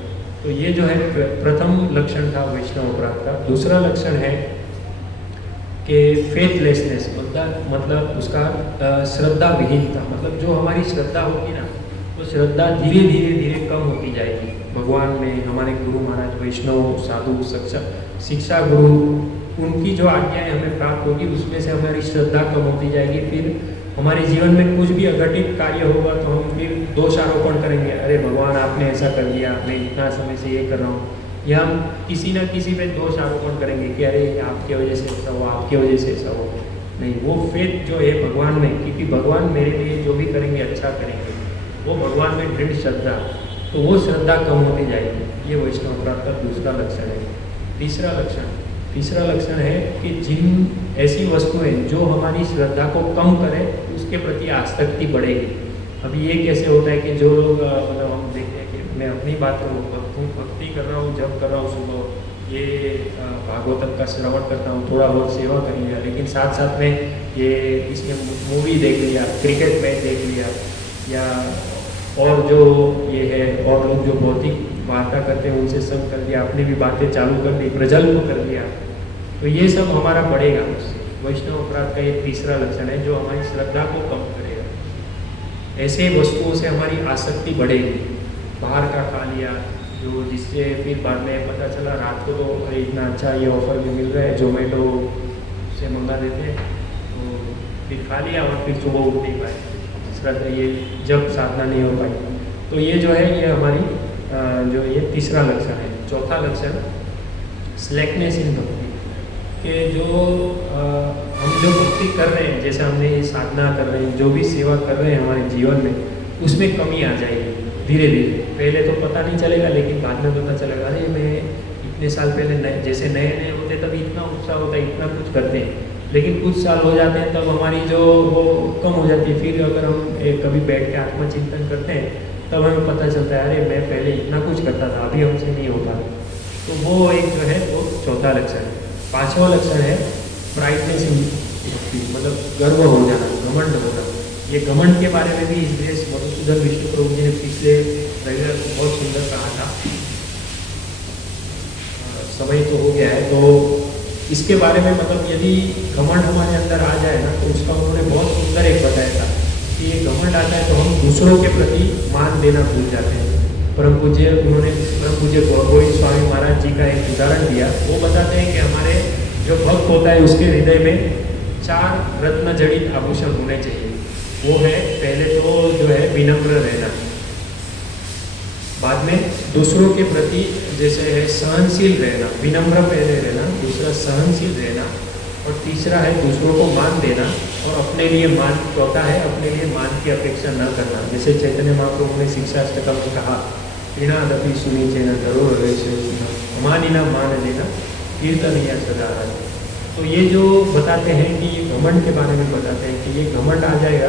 तो ये जो है प्रथम लक्षण था वैष्णव अपराध का। दूसरा लक्षण है कि फेथलेसनेस, मतलब उसका श्रद्धा विहीनता, मतलब जो हमारी श्रद्धा होगी ना, तो श्रद्धा धीरे धीरे कम होती जाएगी भगवान में। हमारे गुरु महाराज वैष्णव साधु शिक्षा गुरु उनकी जो आज्ञाएं हमें प्राप्त होगी उसमें से हमारी श्रद्धा कम होती जाएगी। फिर हमारे जीवन में कुछ भी अघटित कार्य होगा तो हम फिर दोषारोपण करेंगे, अरे भगवान आपने ऐसा कर दिया, मैं इतना समय से ये कर रहा हूँ, या हम किसी ना किसी पे दोष आरोपण करेंगे कि अरे आपकी वजह से ऐसा हुआ, आपकी वजह से ऐसा हुआ। नहीं, वो फेथ जो है भगवान में, क्योंकि भगवान मेरे लिए जो भी करेंगे अच्छा करेंगे, वो भगवान में दृढ़ श्रद्धा, तो वो श्रद्धा कम होती जाएगी। ये वैष्णव अपराध का दूसरा लक्षण है। तीसरा लक्षण है कि जिन ऐसी वस्तुएं जो हमारी श्रद्धा को कम करे उसके प्रति आसक्ति बढ़ेगी। अभी ये कैसे होता है कि जो लोग मतलब हम देखते हैं कि मैं अपनी बात करूँ, भक्ति कर रहा हूँ, जब कर रहा हूँ सुबह, ये भागवतम का श्रवण करता हूँ, थोड़ा बहुत सेवा कर लिया, लेकिन साथ साथ में ये इसने मूवी देख लिया, क्रिकेट मैच देख लिया, या और जो ये है और लोग जो भौतिक वार्ता करते हैं उनसे संग कर लिया, अपनी भी बातें चालू कर ली, प्रजल्प कर लिया, तो ये सब हमारा बढ़ेगा उससे। वैष्णव अपराध का ये तीसरा लक्षण है जो हमारी श्रद्धा को कम करेगा। ऐसे वस्तुओं से हमारी आसक्ति बढ़ेगी। बाहर का खा लिया जो, जिससे फिर बाद में पता चला रात को तो अरे इतना अच्छा ये ऑफर भी मिल रहा है, जोमेटो से मंगा देते हैं, तो फिर खा लिया और फिर सुबह उठ नहीं पाए, श्रद्धा ये जब साधना नहीं हो पाई। तो ये जो है ये हमारी जो ये तीसरा लक्षण है। चौथा लक्षण स्लैकनेस इन भक्ति, कि जो हम जो भक्ति कर रहे हैं, जैसे हमने ये साधना कर रहे हैं, जो भी सेवा कर रहे हैं हमारे जीवन में, उसमें कमी आ जाएगी धीरे धीरे। पहले तो पता नहीं चलेगा, लेकिन बाद में पता चलेगा अरे मैं इतने साल पहले जैसे नए नए होते तब इतना उत्साह होता है, इतना कुछ करते हैं, लेकिन कुछ साल हो जाते हैं तब हमारी जो वो कम हो जाती है। फिर अगर हम कभी बैठ के आत्मचिंतन करते हैं तब हमें पता चलता है अरे मैं पहले इतना कुछ करता था, अभी हमसे नहीं होता। तो वो एक जो है वो चौथा लक्षण है। पांचवा लक्षण है प्राइडनेस इन भक्ति, मतलब गर्व हो जाना, घमंड होना। ये घमंड के बारे में भी इस मधुसूदन विष्णु प्रभु जी ने पिछले रविवार को बहुत सुंदर कहा था। समय तो हो गया है, तो इसके बारे में मतलब यदि घमंड हमारे अंदर आ जाए ना, तो उसका उन्होंने बहुत सुंदर एक बताया था कि ये घमंड आता है तो हम दूसरों के प्रति मान देना भूल जाते हैं। उन्होंने परम पूज्य गोविंद स्वामी महाराज जी का एक उदाहरण दिया। वो बताते हैं कि हमारे जो भक्त होता है उसके हृदय में 4 रत्न जड़ित आभूषण होने चाहिए। वो है पहले तो जो है विनम्र रहना, बाद में दूसरों के प्रति जैसे है सहनशील रहना, विनम्र पहले रहना, दूसरा सहनशील रहना, और तीसरा है दूसरों को मान देना, और अपने लिए मान, चौथा है अपने लिए मान की अपेक्षा न करना। जैसे चैतन्य महाप्रभु ने शिक्षाष्टकम में कहा, ऋणादपि सुनीचे न करो अमानिना मान लेना कीर्तनिया सदा। तो ये जो बताते हैं कि ये घमंड के बारे में बताते हैं कि ये घमंड आ जाएगा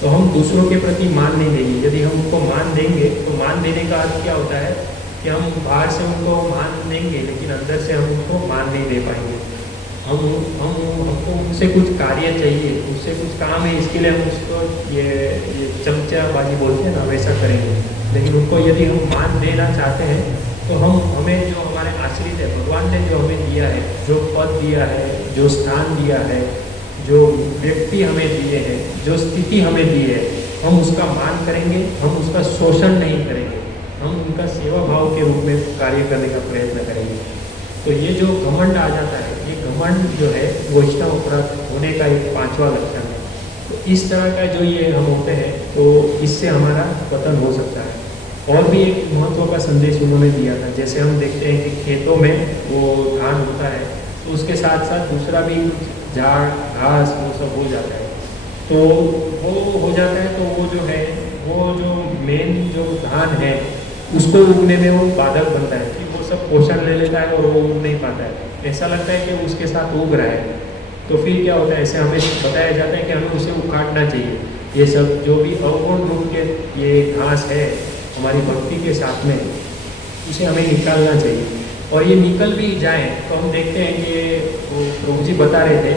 तो हम दूसरों के प्रति मान नहीं देंगे। यदि हम उनको मान देंगे तो मान देने का अर्थ क्या होता है कि हम बाहर से उनको मान देंगे लेकिन अंदर से हम उनको मान नहीं दे पाएंगे। हमको उनसे कुछ कार्य चाहिए, उससे कुछ काम है, इसके लिए हम उसको ये चमचाबाजी बोलते हैं ना, वैसा करेंगे। लेकिन उनको यदि हम मान देना चाहते हैं तो हमें जो हमारे आश्रित है, भगवान ने जो हमें दिया है, जो पद दिया है, जो स्थान दिया है, जो व्यक्ति हमें दिए हैं, जो स्थिति हमें दी है, हम उसका मान करेंगे, हम उसका शोषण नहीं करेंगे, हम उनका सेवा भाव के रूप में कार्य करने का प्रयत्न करेंगे। तो ये जो घमंड आ जाता है, ये घमंड जो है वैष्णव अपराध होने का एक 5वां लक्षण है। तो इस तरह का जो ये हम होते हैं तो इससे हमारा पतन हो सकता है। और भी एक महत्व का संदेश उन्होंने दिया था। जैसे हम देखते हैं कि खेतों में वो धान होता है तो उसके साथ साथ दूसरा भी झाड़ घास वो सब हो जाता है। तो वो हो जाता है तो वो जो है वो जो मेन जो धान है उसको उगने में वो बाधक बनता है कि वो सब पोषण ले लेता है और वो उग नहीं पाता है। ऐसा लगता है कि उसके साथ उग रहा है। तो फिर क्या होता है, ऐसे हमें बताया जाता है कि हमें उसे उखाड़ना चाहिए। ये सब जो भी अवगुण रूप के ये घास है हमारी भक्ति के साथ में, उसे हमें निकालना चाहिए। और ये निकल भी जाए तो हम देखते हैं कि वो प्रभु जी बता रहे थे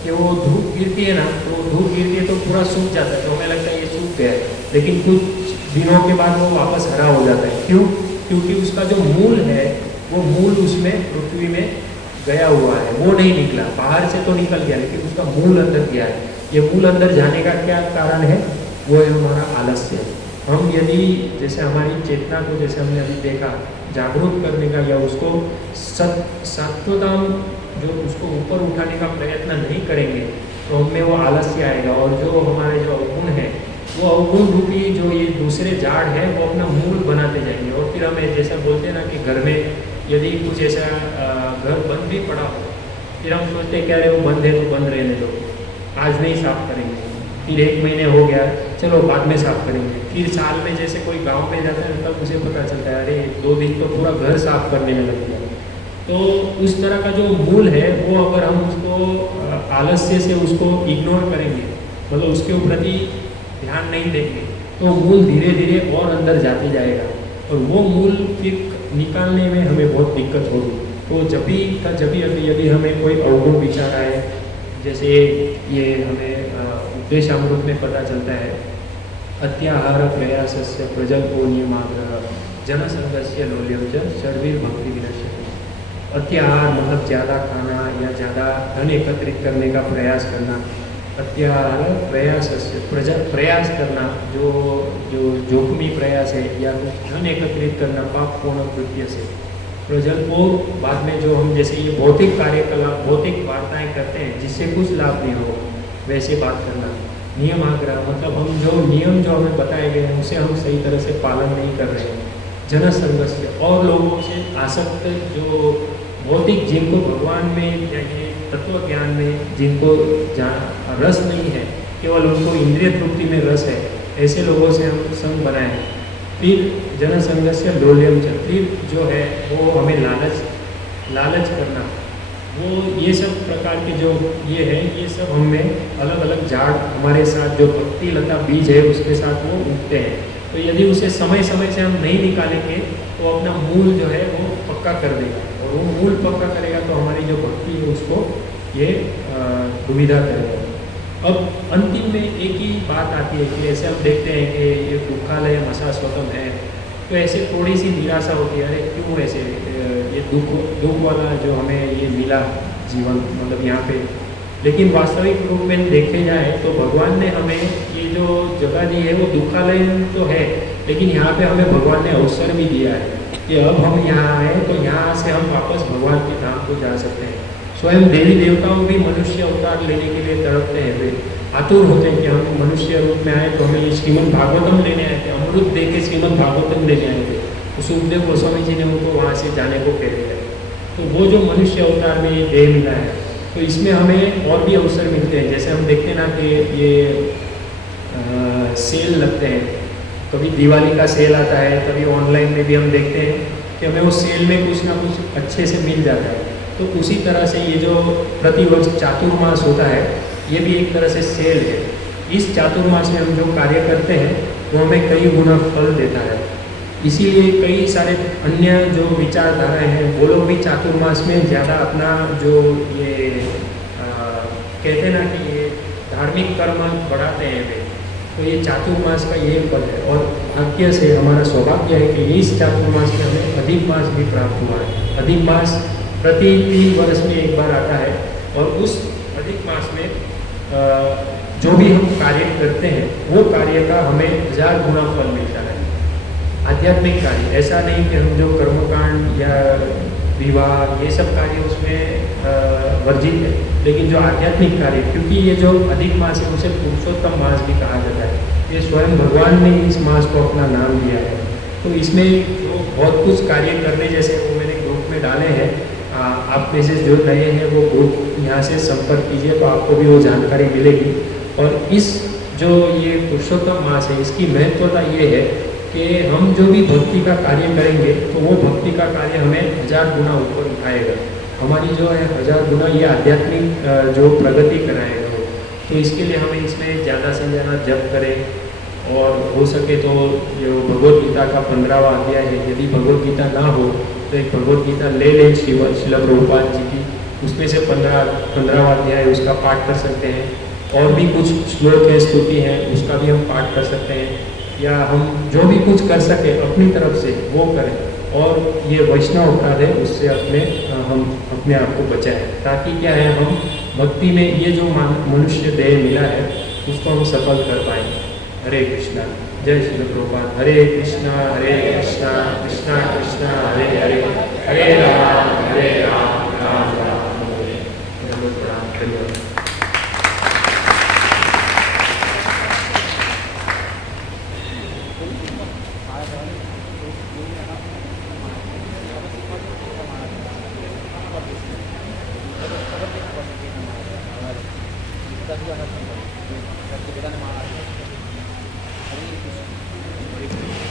कि वो धूप गिरती है ना, तो धूप गिरती है तो पूरा सूख जाता है, तो हमें लगता है ये सूख गया है, लेकिन कुछ दिनों के बाद वो वापस हरा हो जाता है। क्यों? क्योंकि उसका जो मूल है वो मूल उसमें पृथ्वी में गया हुआ है, वो नहीं निकला। बाहर से तो निकल गया लेकिन उसका मूल अंदर गया है। ये मूल अंदर जाने का क्या कारण है? वो है हमारा आलस्य। हम यदि जैसे हमारी चेतना को, जैसे हमने अभी देखा, जागरूक करने का या उसको सत्वतम जो उसको ऊपर उठाने का प्रयत्न नहीं करेंगे तो हमें वो आलस्य आएगा। और जो हमारे जो अवगुण है वो अवगुण रूपी जो ये दूसरे झाड़ है वो अपना मूल बनाते जाएंगे। और फिर हमें जैसा बोलते हैं ना कि घर में यदि कुछ ऐसा घर बंद भी पड़ा हो, फिर हम सोचते हैं क्या रे वो बंद है तो बंद रहने दो, आज नहीं साफ करेंगे, फिर 1 महीने हो गया, चलो बाद में साफ करेंगे, फिर साल में जैसे कोई गांव में जाता है तब उसे पता चलता है अरे 2 दिन तो पूरा घर साफ करने में लग गया। तो उस तरह का जो मूल है वो अगर हम उसको आलस्य से उसको इग्नोर करेंगे, मतलब उसके प्रति ध्यान नहीं देंगे, तो मूल धीरे धीरे और अंदर जाते जाएगा और वो मूल फिर निकालने में हमें बहुत दिक्कत होगी। तो जब भी अभी हमें कोई अवगुण विचार आए, जैसे ये हमें उपदेश अमृत में पता चलता है, अत्याहार प्रयासस्य प्रजल्पो नियमाग्रह जनसंगस्य लोल्यम च शर्वीर भक्ति विनश्यति। अत्याहार मतलब ज़्यादा खाना या ज़्यादा धन एकत्रित करने का प्रयास करना। अत्याहार प्रयासस्य प्रयास करना जो जोखमी प्रयास है, या धन एकत्रित करना पाप पूर्ण कृत्य से। प्रजल्पो बाद में जो हम जैसे ये भौतिक कार्यकलाप, भौतिक वार्ताएं करते हैं जिससे कुछ लाभ नहीं हो, वैसे बात करना। नियम आग्रह मतलब हम जो नियम जो हमें बताए गए हैं उसे हम सही तरह से पालन नहीं कर रहे हैं। जनसंगस्य और लोगों से आसक्त, जो भौतिक जिनको भगवान में या ये तत्व ज्ञान में जिनको रस नहीं है, केवल उनको इंद्रिय तृप्ति में रस है, ऐसे लोगों से हम संग बनाएं। फिर जनसंगस्य लोल्यम च, फिर जो है वो हमें लालच करना, वो ये सब प्रकार के जो ये है, ये सब हमें अलग अलग झाड़ हमारे साथ जो भक्ति लता बीज है उसके साथ वो उगते हैं। तो यदि उसे समय समय से हम नहीं निकालेंगे तो अपना मूल जो है वो पक्का कर देगा, और वो मूल पक्का करेगा तो हमारी जो भक्ति है उसको ये दुविधा करेगा। अब अंतिम में एक ही बात आती है कि ऐसे हम देखते हैं कि ये दुखालय मशाश्वतम है, तो ऐसे थोड़ी सी निराशा होती है, अरे क्यों ऐसे ये दुख वाला जो हमें ये मिला जीवन, मतलब यहाँ पे। लेकिन वास्तविक रूप में देखे जाए तो भगवान ने हमें ये जो जगह दी है वो दुखालय तो है, लेकिन यहाँ पे हमें भगवान ने अवसर भी दिया है कि अब हम यहाँ आए तो यहाँ से हम वापस भगवान के धाम को जा सकते हैं। स्वयं देवी देवताओं भी मनुष्य अवतार लेने के लिए तड़पते हैं, वे आतुर होते हैं कि हम मनुष्य रूप में आए तो हमें ये श्रीमद् भागवतम लेने आए थे, अमृत दे के श्रीमद् भागवतम लेने आए थे। तो सुखदेव गोस्वामी जी ने उनको वहाँ से जाने को कह दिया। तो वो जो मनुष्य अवतार में ये देह मिला है, तो इसमें हमें और भी अवसर मिलते हैं। जैसे हम देखते हैं ना कि ये सेल लगते हैं, कभी दिवाली का सेल आता है, कभी ऑनलाइन में भी हम देखते हैं कि हमें उस सेल में कुछ ना कुछ अच्छे से मिल जाता है। तो उसी तरह से ये जो प्रतिवर्ष चातुर्मास होता है, ये भी एक तरह से सेल है। इस चातुर्मास में हम जो कार्य करते हैं वो हमें कई गुना फल देता है। इसीलिए कई सारे अन्य जो विचारधाराएं हैं वो लोग भी चातुर्मास में ज़्यादा अपना जो ये कहते हैं ना कि ये धार्मिक कर्म बढ़ाते हैं वे, तो ये चातुर्मास का ये फल है। और भाग्य से हमारा सौभाग्य है कि इस चातुर्मास में हमें अधिक मास भी प्राप्त हुआ है। अधिक मास प्रति 3 वर्ष में एक बार आता है, और उस अधिक मास में जो भी हम कार्य करते हैं वो कार्य का हमें 1000 गुना फल मिलता है। आध्यात्मिक कार्य ऐसा नहीं कि हम जो कर्मकांड या विवाह ये सब कार्य उसमें वर्जित है, लेकिन जो आध्यात्मिक कार्य, क्योंकि ये जो अधिक मास है उसे पुरुषोत्तम मास भी कहा जाता है, ये स्वयं भगवान ने इस मास को अपना नाम दिया है। तो इसमें जो बहुत कुछ कार्य करने जैसे वो मैंने ग्रुप में डाले हैं, आप में से जो नए हैं वो ग्रुप यहाँ से संपर्क कीजिए तो आपको भी वो जानकारी मिलेगी। और इस जो ये पुरुषोत्तम मास है इसकी महत्वता ये है कि हम जो भी भक्ति का कार्य करेंगे तो वो भक्ति का कार्य हमें 1000 गुना ऊपर उठाएगा। हमारी जो है 1000 गुना ये आध्यात्मिक जो प्रगति कराएगा। तो इसके लिए हमें इसमें ज़्यादा से ज़्यादा जप करें, और हो सके तो जो भगवद गीता का 15वां अध्याय है, यदि भगवद गीता ना हो तो एक भगवद गीता ले लें शिल प्रभुपाद जी की, उसमें से 15वां अध्याय उसका पाठ कर सकते हैं। और भी कुछ श्लोक है, स्तुति है, उसका भी हम पाठ कर सकते हैं, या हम जो भी कुछ कर सके अपनी तरफ से वो करें। और ये वैष्णव अपराध है उससे हम अपने आप को बचाएं, ताकि क्या है हम भक्ति में ये जो मनुष्य देह मिला है उसको हम सफल कर पाएँ। हरे कृष्णा। जय श्री प्रभुपाद। हरे कृष्णा कृष्णा कृष्णा हरे हरे, हरे राम राम राम हरे हरे।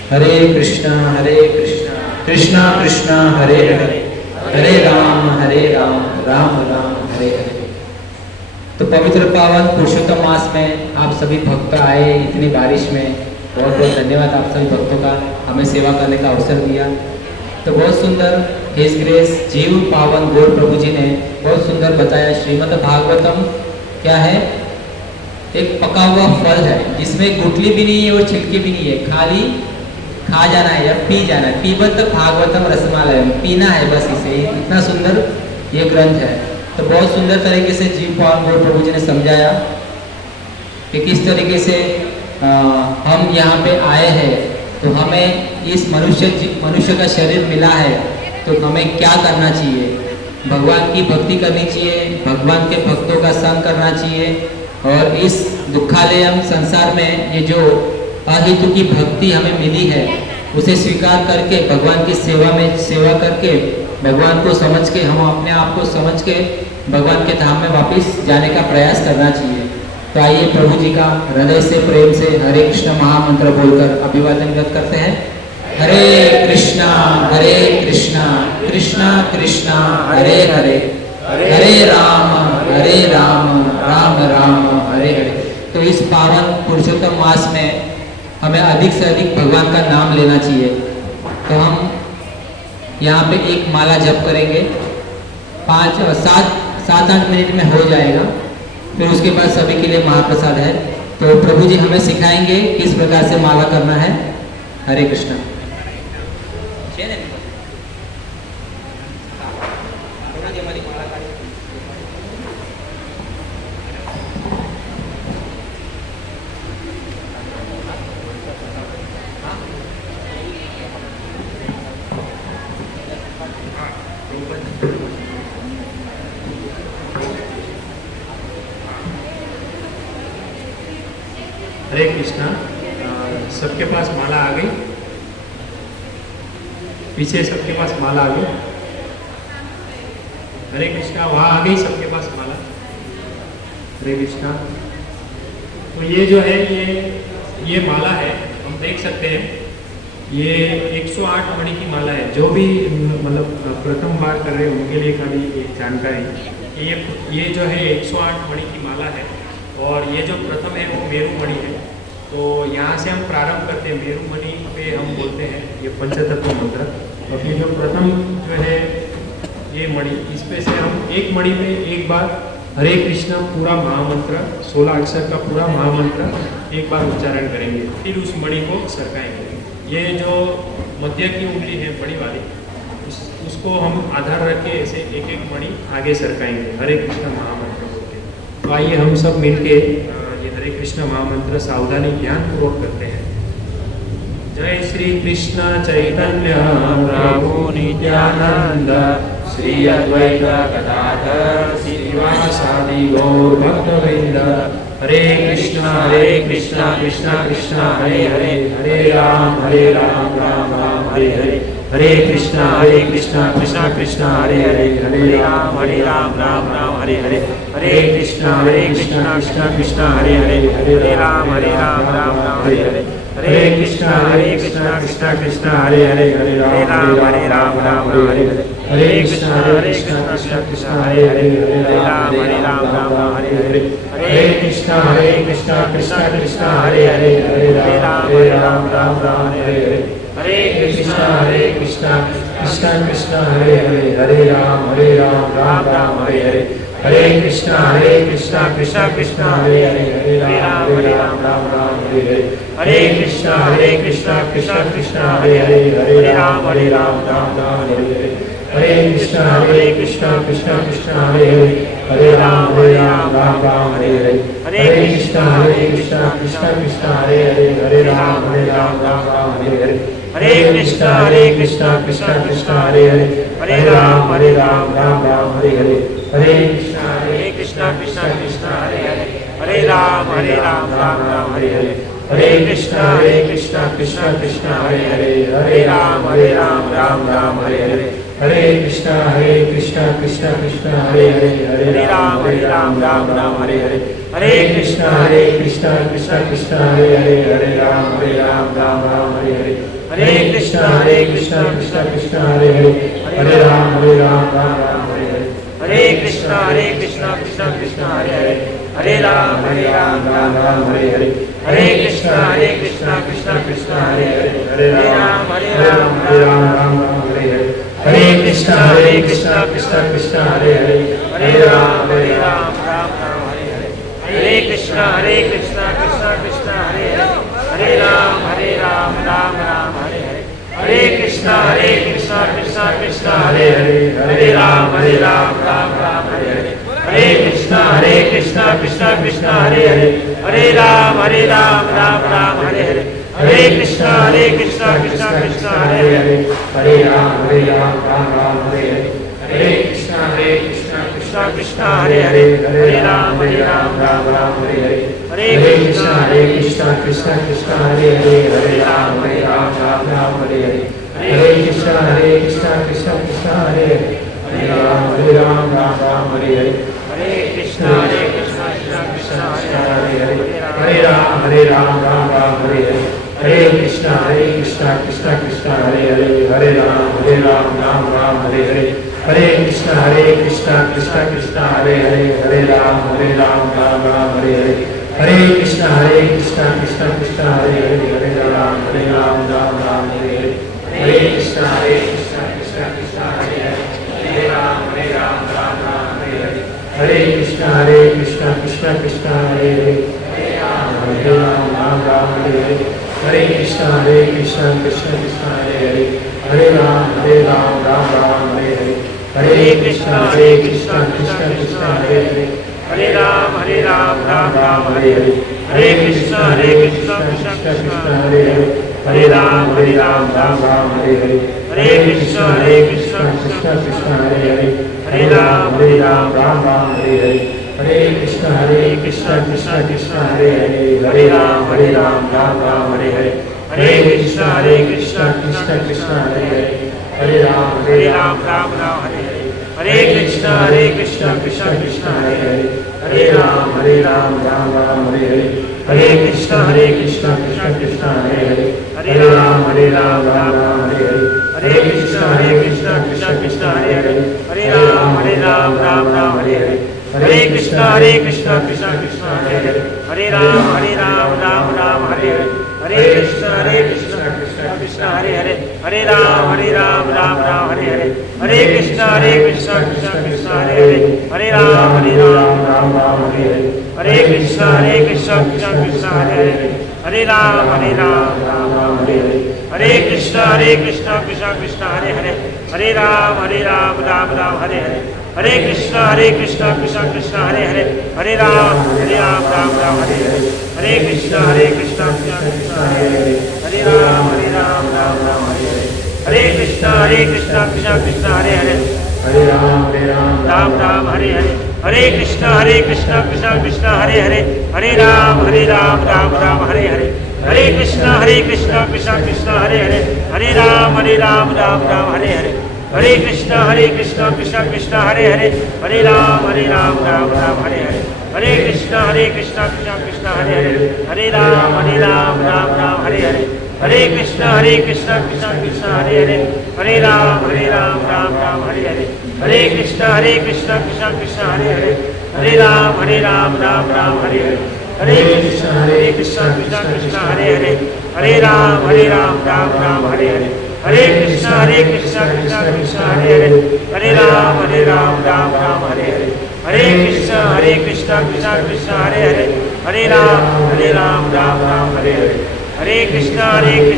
हरे कृष्णा कृष्णा कृष्णा हरे हरे, हरे राम राम राम हरे हरे। तो पवित्र पावन पुरुषोत्तम मास में आप सभी भक्त आए इतनी बारिश में, बहुत बहुत धन्यवाद आप सभी भक्तों का, हमें सेवा करने का अवसर दिया। तो बहुत सुंदर हिज ग्रेस जीव पावन गौर प्रभु जी ने बहुत सुंदर बताया। श्रीमद् भागवतम क्या है? एक पका हुआ फल है जिसमें गुठली भी नहीं है और छिलके भी नहीं है, खाली खा जाना है या पी जाना है। पीबत भागवतम रसमालय, पीना है बस इसे, इतना सुंदर ये ग्रंथ है। तो बहुत सुंदर तरीके से जीव पावन गौर प्रभु जी ने समझाया कि किस तरीके से हम यहाँ पे आए हैं। तो हमें इस मनुष्य का शरीर मिला है तो हमें क्या करना चाहिए? भगवान की भक्ति करनी चाहिए, भगवान के भक्तों का संग करना चाहिए, और इस दुखालयम संसार में ये जो अहेतु की भक्ति हमें मिली है उसे स्वीकार करके भगवान की सेवा करके भगवान को समझ के, हम अपने आप को समझ के भगवान के धाम में वापस जाने का प्रयास करना चाहिए। तो आइए प्रभु जी का हृदय से प्रेम से हरे कृष्ण महामंत्र बोलकर अभिवादन व्यक्त करते हैं। हरे कृष्णा कृष्णा कृष्णा हरे हरे, हरे राम राम राम हरे हरे। तो इस पावन पुरुषोत्तम मास में हमें अधिक से अधिक भगवान का नाम लेना चाहिए। तो हम यहाँ पे एक माला जप करेंगे, 7-8 मिनट में हो जाएगा। फिर उसके बाद सभी के लिए महाप्रसाद है। तो प्रभु जी हमें सिखाएंगे किस प्रकार से माला करना है। हरे कृष्णा। हरे कृष्णा। सबके पास माला आ गई? पीछे सबके पास माला आ गई? हरे कृष्णा। वहाँ आ गई सबके पास माला? हरे कृष्णा। तो ये जो है ये माला है, हम देख सकते हैं ये 108 मणि की माला है। जो भी मतलब प्रथम बार कर रहे हैं उनके लिए खाली एक जानकारी, ये जो है 108 मणि की माला है। और ये जो प्रथम है वो मेरु मणि है। तो यहाँ से हम प्रारंभ करते हैं, मेरु मणि पे हम बोलते हैं ये पंचतत्व मंत्र। और फिर जो प्रथम जो है ये मणि, इस पे से हम एक मणि में एक बार हरे कृष्णा पूरा महामंत्र 16 अक्षर का पूरा महामंत्र एक बार उच्चारण करेंगे, फिर उस मणि को सरकाएंगे। ये जो मध्य की उंगली है बड़ी वाली, उसको हम आधार रख के ऐसे एक एक मणि आगे सरकाएंगे हरे कृष्णा महामंत्र बोल के। तो आइए हम सब मिलके ये हरे कृष्ण महामंत्र सावधानी ध्यान पूर्वक करते हैं। जय श्री कृष्ण चैतन्य प्रभु नित्यानंद, श्री अद्वैत गदाधर श्रीवासादि गौर भक्तवृंद। हरे कृष्णा कृष्णा कृष्णा हरे हरे, हरे राम राम राम हरे हरे। हरे कृष्णा कृष्णा कृष्णा हरे हरे, हरे राम राम राम हरे हरे। हरे कृष्णा कृष्णा कृष्णा हरे हरे, हरे राम राम राम हरे हरे। हरे कृष्णा कृष्णा कृष्णा हरे हरे, हरे राम राम हरे हरे। हरे कृष्णा कृष्णा कृष्णा हरे हरे, हरे राम राम हरे हरे। हरे कृष्णा कृष्णा कृष्णा हरे हरे, हरे राम राम हरे हरे। हरे कृष्णा कृष्णा कृष्णा हरे हरे, हरे राम राम हरे हरे। हरे कृष्णा कृष्णा कृष्णा हरे हरे, हरे राम राम हरे हरे। हरे कृष्णा कृष्णा कृष्णा हरे हरे, हरे राम राम हरे हरे। हरे कृष्णा कृष्णा कृष्णा हरे हरे, हरे राम राम हरे हरे। हरे कृष्णा कृष्णा कृष्णा हरे हरे, हरे राम राम हरे हरे। हरे कृष्णा कृष्णा कृष्णा हरे हरे, हरे राम राम हरे हरे। हरे कृष्णा कृष्णा कृष्णा हरे हरे, हरे राम राम हरे हरे। हरे कृष्णा कृष्णा कृष्णा हरे हरे, हरे राम राम हरे हरे। हरे कृष्णा कृष्णा कृष्णा हरे हरे, हरे राम राम हरे हरे। हरे कृष्णा कृष्णा कृष्णा कृष्णा हरे हरे, हरे राम राम हरे हरे। हरे कृष्णा कृष्णा कृष्णा हरे हरे, हरे राम राम राम हरे हरे, हरे कृष्णा कृष्णा कृष्णा हरे हरे, हरे राम राम राम हरे हरे, हरे कृष्णा कृष्णा कृष्णा हरे हरे, हरे राम राम राम हरे हरे, हरे कृष्णा कृष्णा कृष्णा हरे हरे, हरे राम राम राम हरे हरे, हरे कृष्णा कृष्णा कृष्णा हरे हरे, हरे राम राम राम हरे हरे, हरे कृष्णा कृष्णा कृष्णा हरे हरे, हरे राम राम राम हरे हरे, हरे कृष्णा कृष्णा कृष्णा हरे हरे, हरे राम राम राम हरे हरे, हरे कृष्णा कृष्णा कृष्णा हरे हरे, हरे राम राम राम हरे हरे, हरे कृष्णा कृष्णा कृष्णा हरे हरे, हरे राम राम राम हरे हरे, हरे कृष्णा कृष्णा कृष्णा हरे हरे, हरे राम राम राम हरे हरे, हरे कृष्णा कृष्णा कृष्णा हरे हरे, हरे राम राम हरे हरे, हरे कृष्णा कृष्णा कृष्णा हरे हरे, हरे राम राम राम हरे हरे, हरे कृष्णा कृष्णा कृष्णा हरे हरे, हरे राम राम राम हरे हरे, हरे कृष्णा कृष्णा कृष्णा हरे हरे, हरे राम राम राम हरे हरे, हरे कृष्णा कृष्णा कृष्णा हरे हरे, हरे राम राम राम हरे हरे, हरे कृष्णा कृष्णा कृष्णा हरे हरे, हरे राम राम राम हरे हरे, हरे कृष्णा कृष्णा कृष्णा हरे हरे, हरे राम राम राम हरे हरे, हरे कृष्णा कृष्णा कृष्णा हरे हरे, हरे राम राम राम हरे हरे, हरे कृष्णा कृष्णा कृष्णा हरे हरे, हरे राम राम राम हरे हरे, हरे कृष्णा कृष्णा कृष्णा हरे हरे, हरे राम राम राम हरे हरे, हरे कृष्णा कृष्णा कृष्णा हरे हरे, हरे राम राम राम हरे हरे, हरे कृष्णा कृष्णा कृष्णा हरे हरे, हरे राम राम राम हरे हरे, हरे कृष्णा कृष्णा कृष्णा हरे हरे, हरे राम राम राम हरे हरे, हरे कृष्णा कृष्णा कृष्णा हरे हरे, हरे राम राम राम हरे हरे, हरे कृष्णा कृष्णा कृष्णा हरे हरे, हरे राम राम राम हरे हरे, हरे कृष्णा कृष्णा कृष्णा हरे हरे, हरे राम राम राम हरे हरे, हरे कृष्णा कृष्णा कृष्णा हरे हरे, हरे राम राम राम हरे हरे, हरे कृष्णा कृष्णा कृष्णा हरे हरे, हरे राम राम राम हरे हरे, हरे कृष्णा कृष्णा कृष्णा हरे हरे, हरे राम राम राम हरे हरे, हरे कृष्णा कृष्णा कृष्णा हरे हरे, हरे राम राम राम हरे हरे, हरे कृष्णा कृष्णा कृष्णा हरे हरे, हरे राम राम राम हरे हरे, हरे कृष्णा कृष्णा कृष्णा हरे हरे, हरे राम राम राम हरे हरे, हरे कृष्णा कृष्णा कृष्णा हरे हरे, हरे राम राम राम हरे हरे, हरे कृष्णा कृष्णा कृष्णा हरे हरे, हरे राम राम हरे हरे, हरे कृष्णा कृष्णा कृष्णा हरे हरे, हरे राम राम हरे हरे, हरे कृष्णा कृष्णा कृष्णा हरे हरे, हरे राम राम हरे हरे, हरे कृष्णा कृष्णा कृष्णा हरे हरे, हरे राम राम हरे हरे, हरे कृष्णा कृष्णा कृष्णा हरे हरे, हरे राम राम हरे हरे, हरे कृष्णा कृष्णा कृष्णा हरे हरे, हरे राम राम हरे हरे, हरे कृष्णा कृष्णा कृष्णा हरे हरे, हरे राम राम हरे हरे, हरे कृष्णा कृष्णा कृष्णा हरे हरे, हरे राम राम हरे हरे, हरे कृष्णा कृष्णा कृष्णा हरे हरे, हरे राम राम हरे हरे, हरे कृष्णा कृष्णा कृष्णा हरे हरे, हरे राम राम हरे हरे, हरे कृष्णा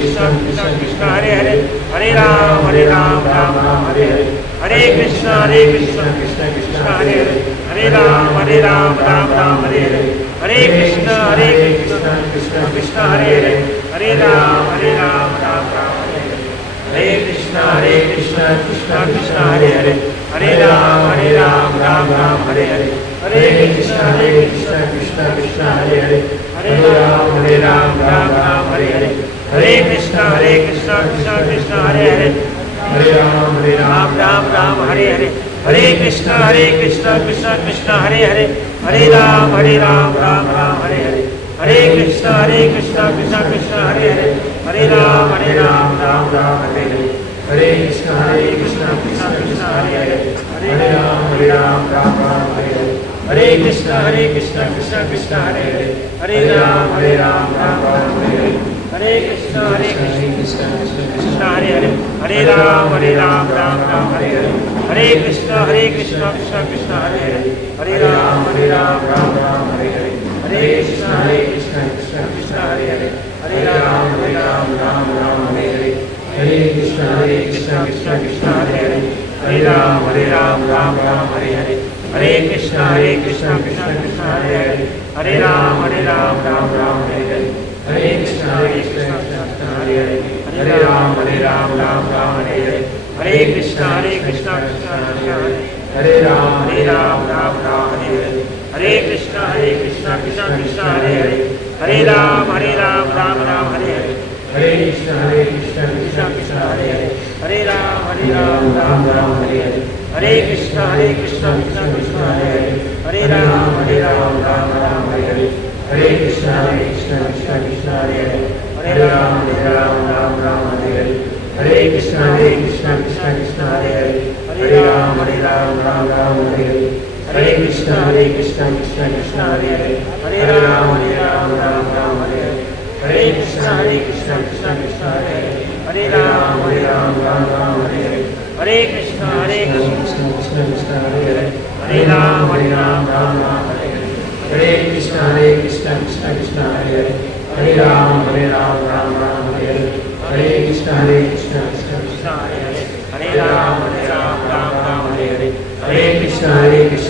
कृष्णा कृष्णा हरे हरे, हरे राम राम हरे हरे, हरे कृष्णा कृष्णा कृष्णा हरे हरे, हरे राम राम हरे हरे, हरे कृष्णा कृष्णा कृष्णा हरे हरे, हरे राम राम हरे हरे, हरे कृष्णा कृष्णा कृष्णा हरे हरे, हरे राम राम हरे हरे, हरे कृष्णा कृष्णा कृष्णा हरे हरे, हरे राम राम हरे हरे, हरे कृष्णा कृष्णा कृष्णा हरे हरे, हरे राम राम हरे हरे, हरे कृष्णा कृष्णा कृष्णा हरे हरे, हरे राम राम हरे हरे, हरे कृष्णा कृष्णा कृष्णा हरे हरे, हरे राम राम राम हरे हरे, हरे कृष्णा कृष्णा कृष्णा हरे हरे, हरे राम राम राम हरे हरे, हरे कृष्णा कृष्णा कृष्णा हरे हरे, हरे राम राम राम हरे हरे, हरे कृष्णा कृष्णा कृष्णा हरे हरे, हरे राम राम राम हरे हरे, हरे कृष्णा कृष्णा कृष्णा हरे हरे, हरे राम राम राम हरे हरे, हरे कृष्णा कृष्णा कृष्णा हरे हरे, हरे राम राम राम हरे हरे, हरे कृष्णा कृष्णा कृष्णा हरे हरे, हरे राम राम राम हरे हरे, हरे कृष्णा कृष्णा कृष्णा हरे हरे, हरे राम राम राम हरे हरे, हरे कृष्णा कृष्णा कृष्णा हरे हरे, हरे राम राम राम हरे हरे, हरे कृष्णा कृष्णा कृष्णा हरे हरे, हरे राम राम राम हरे हरे, हरे कृष्णा कृष्णा कृष्णा हरे हरे, हरे राम राम राम हरे हरे, हरे कृष्णा कृष्णा कृष्णा हरे हरे, हरे राम राम राम हरे हरे, हरे कृष्णा कृष्णा कृष्णा हरे हरे, हरे राम राम राम हरे हरे, हरे कृष्णा कृष्णा कृष्णा हरे हरे, हरे राम राम राम हरे हरे, हरे कृष्णा कृष्णा कृष्णा हरे हरे, हरे राम राम राम हरे हरे, हरे कृष्णा कृष्णा कृष्णा हरे हरे, हरे राम राम राम हरे हरे, हरे कृष्णा कृष्णा कृष्णा हरे हरे, हरे राम राम राम हरे हरे, हरे कृष्णा कृष्णा कृष्णा हरे हरे, हरे राम राम राम हरे हरे, हरे कृष्णा कृष्णा कृष्णा हरे हरे, हरे राम राम राम हरे हरे, हरे कृष्णा कृष्णा कृष्णा हरे हरे, हरे राम राम राम हरे हरे, हरे कृष्णा कृष्णा कृष्णा हरे हरे, हरे राम राम राम हरे हरे, हरे कृष्णा कृष्णा कृष्णा हरे हरे, हरे राम राम राम हरे हरे, हरे कृष्णा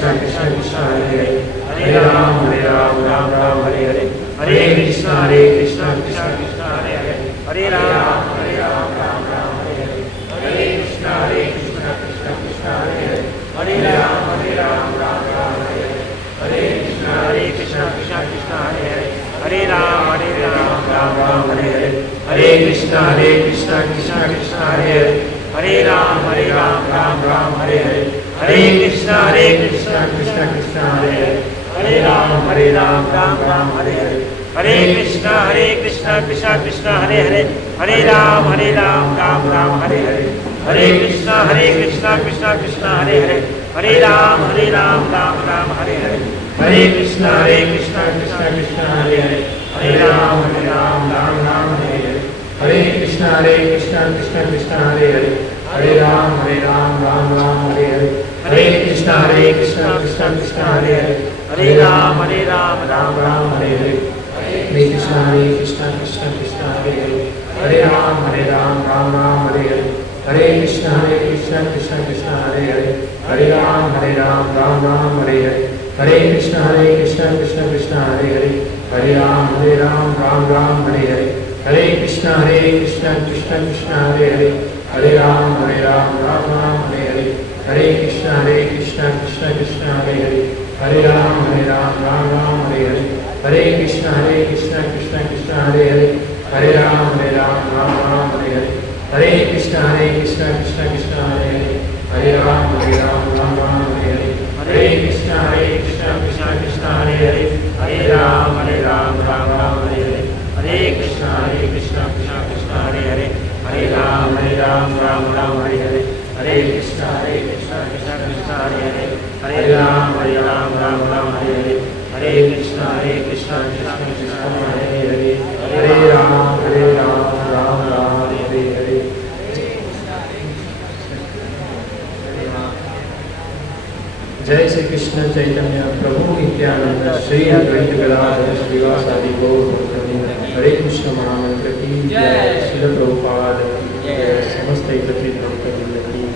कृष्णा कृष्णा हरे हरे, हरे राम राम राम हरे हरे, हरे कृष्णा कृष्णा कृष्णा हरे हरे, हरे राम राम राम हरे हरे, हरे कृष्णा कृष्णा कृष्णा हरे हरे, हरे राम राम राम हरे हरे, हरे कृष्णा कृष्णा कृष्णा हरे हरे, हरे राम राम राम हरे हरे, हरे कृष्णा कृष्णा कृष्णा हरे हरे, हरे राम राम राम हरे हरे, हरे कृष्णा कृष्णा कृष्णा हरे हरे, हरे राम राम राम हरे हरे, हरे कृष्णा कृष्णा कृष्णा हरे हरे, हरे राम राम राम हरे हरे, हरे कृष्णा कृष्णा कृष्णा हरे हरे, हरे राम राम राम हरे हरे, हरे कृष्णा कृष्णा कृष्णा हरे हरे, हरे राम राम राम हरे हरे, हरे कृष्णा कृष्णा कृष्णा हरे हरे, हरे राम राम राम हरे हरे, हरे कृष्णा कृष्णा कृष्णा हरे हरे, हरे राम राम राम हरे हरे, हरे कृष्णा कृष्णा कृष्णा हरे हरे, हरे राम राम राम हरे हरे, हरे कृष्णा कृष्णा कृष्णा हरे हरे, हरे राम राम राम हरे हरे, हरे कृष्णा कृष्णा कृष्णा हरे हरे, हरे राम राम राम हरे हरे, हरे कृष्णा कृष्णा कृष्णा हरे हरे, हरे राम राम राम हरे हरे, हरे कृष्णा कृष्णा कृष्णा हरे हरे, हरे राम राम राम हरे हरे, हरे कृष्णा कृष्णा कृष्णा हरे हरे, हरे राम राम हरे हरे, हरे कृष्णा कृष्णा कृष्णा हरे हरे, हरे राम राम हरे हरे, हरे कृष्णा कृष्णा कृष्णा हरे हरे, हरे राम राम हरे हरे, हरे कृष्णा कृष्णा कृष्णा हरे हरे, हरे राम राम हरे हरे। जय श्री कृष्ण चैतन्य प्रभु नित्यानंद श्री अद्वैत गदाधर श्रीवासादि गौर भक्तवृंद। हरे कृष्ण महामंत्र की जय। श्रील प्रभुपाद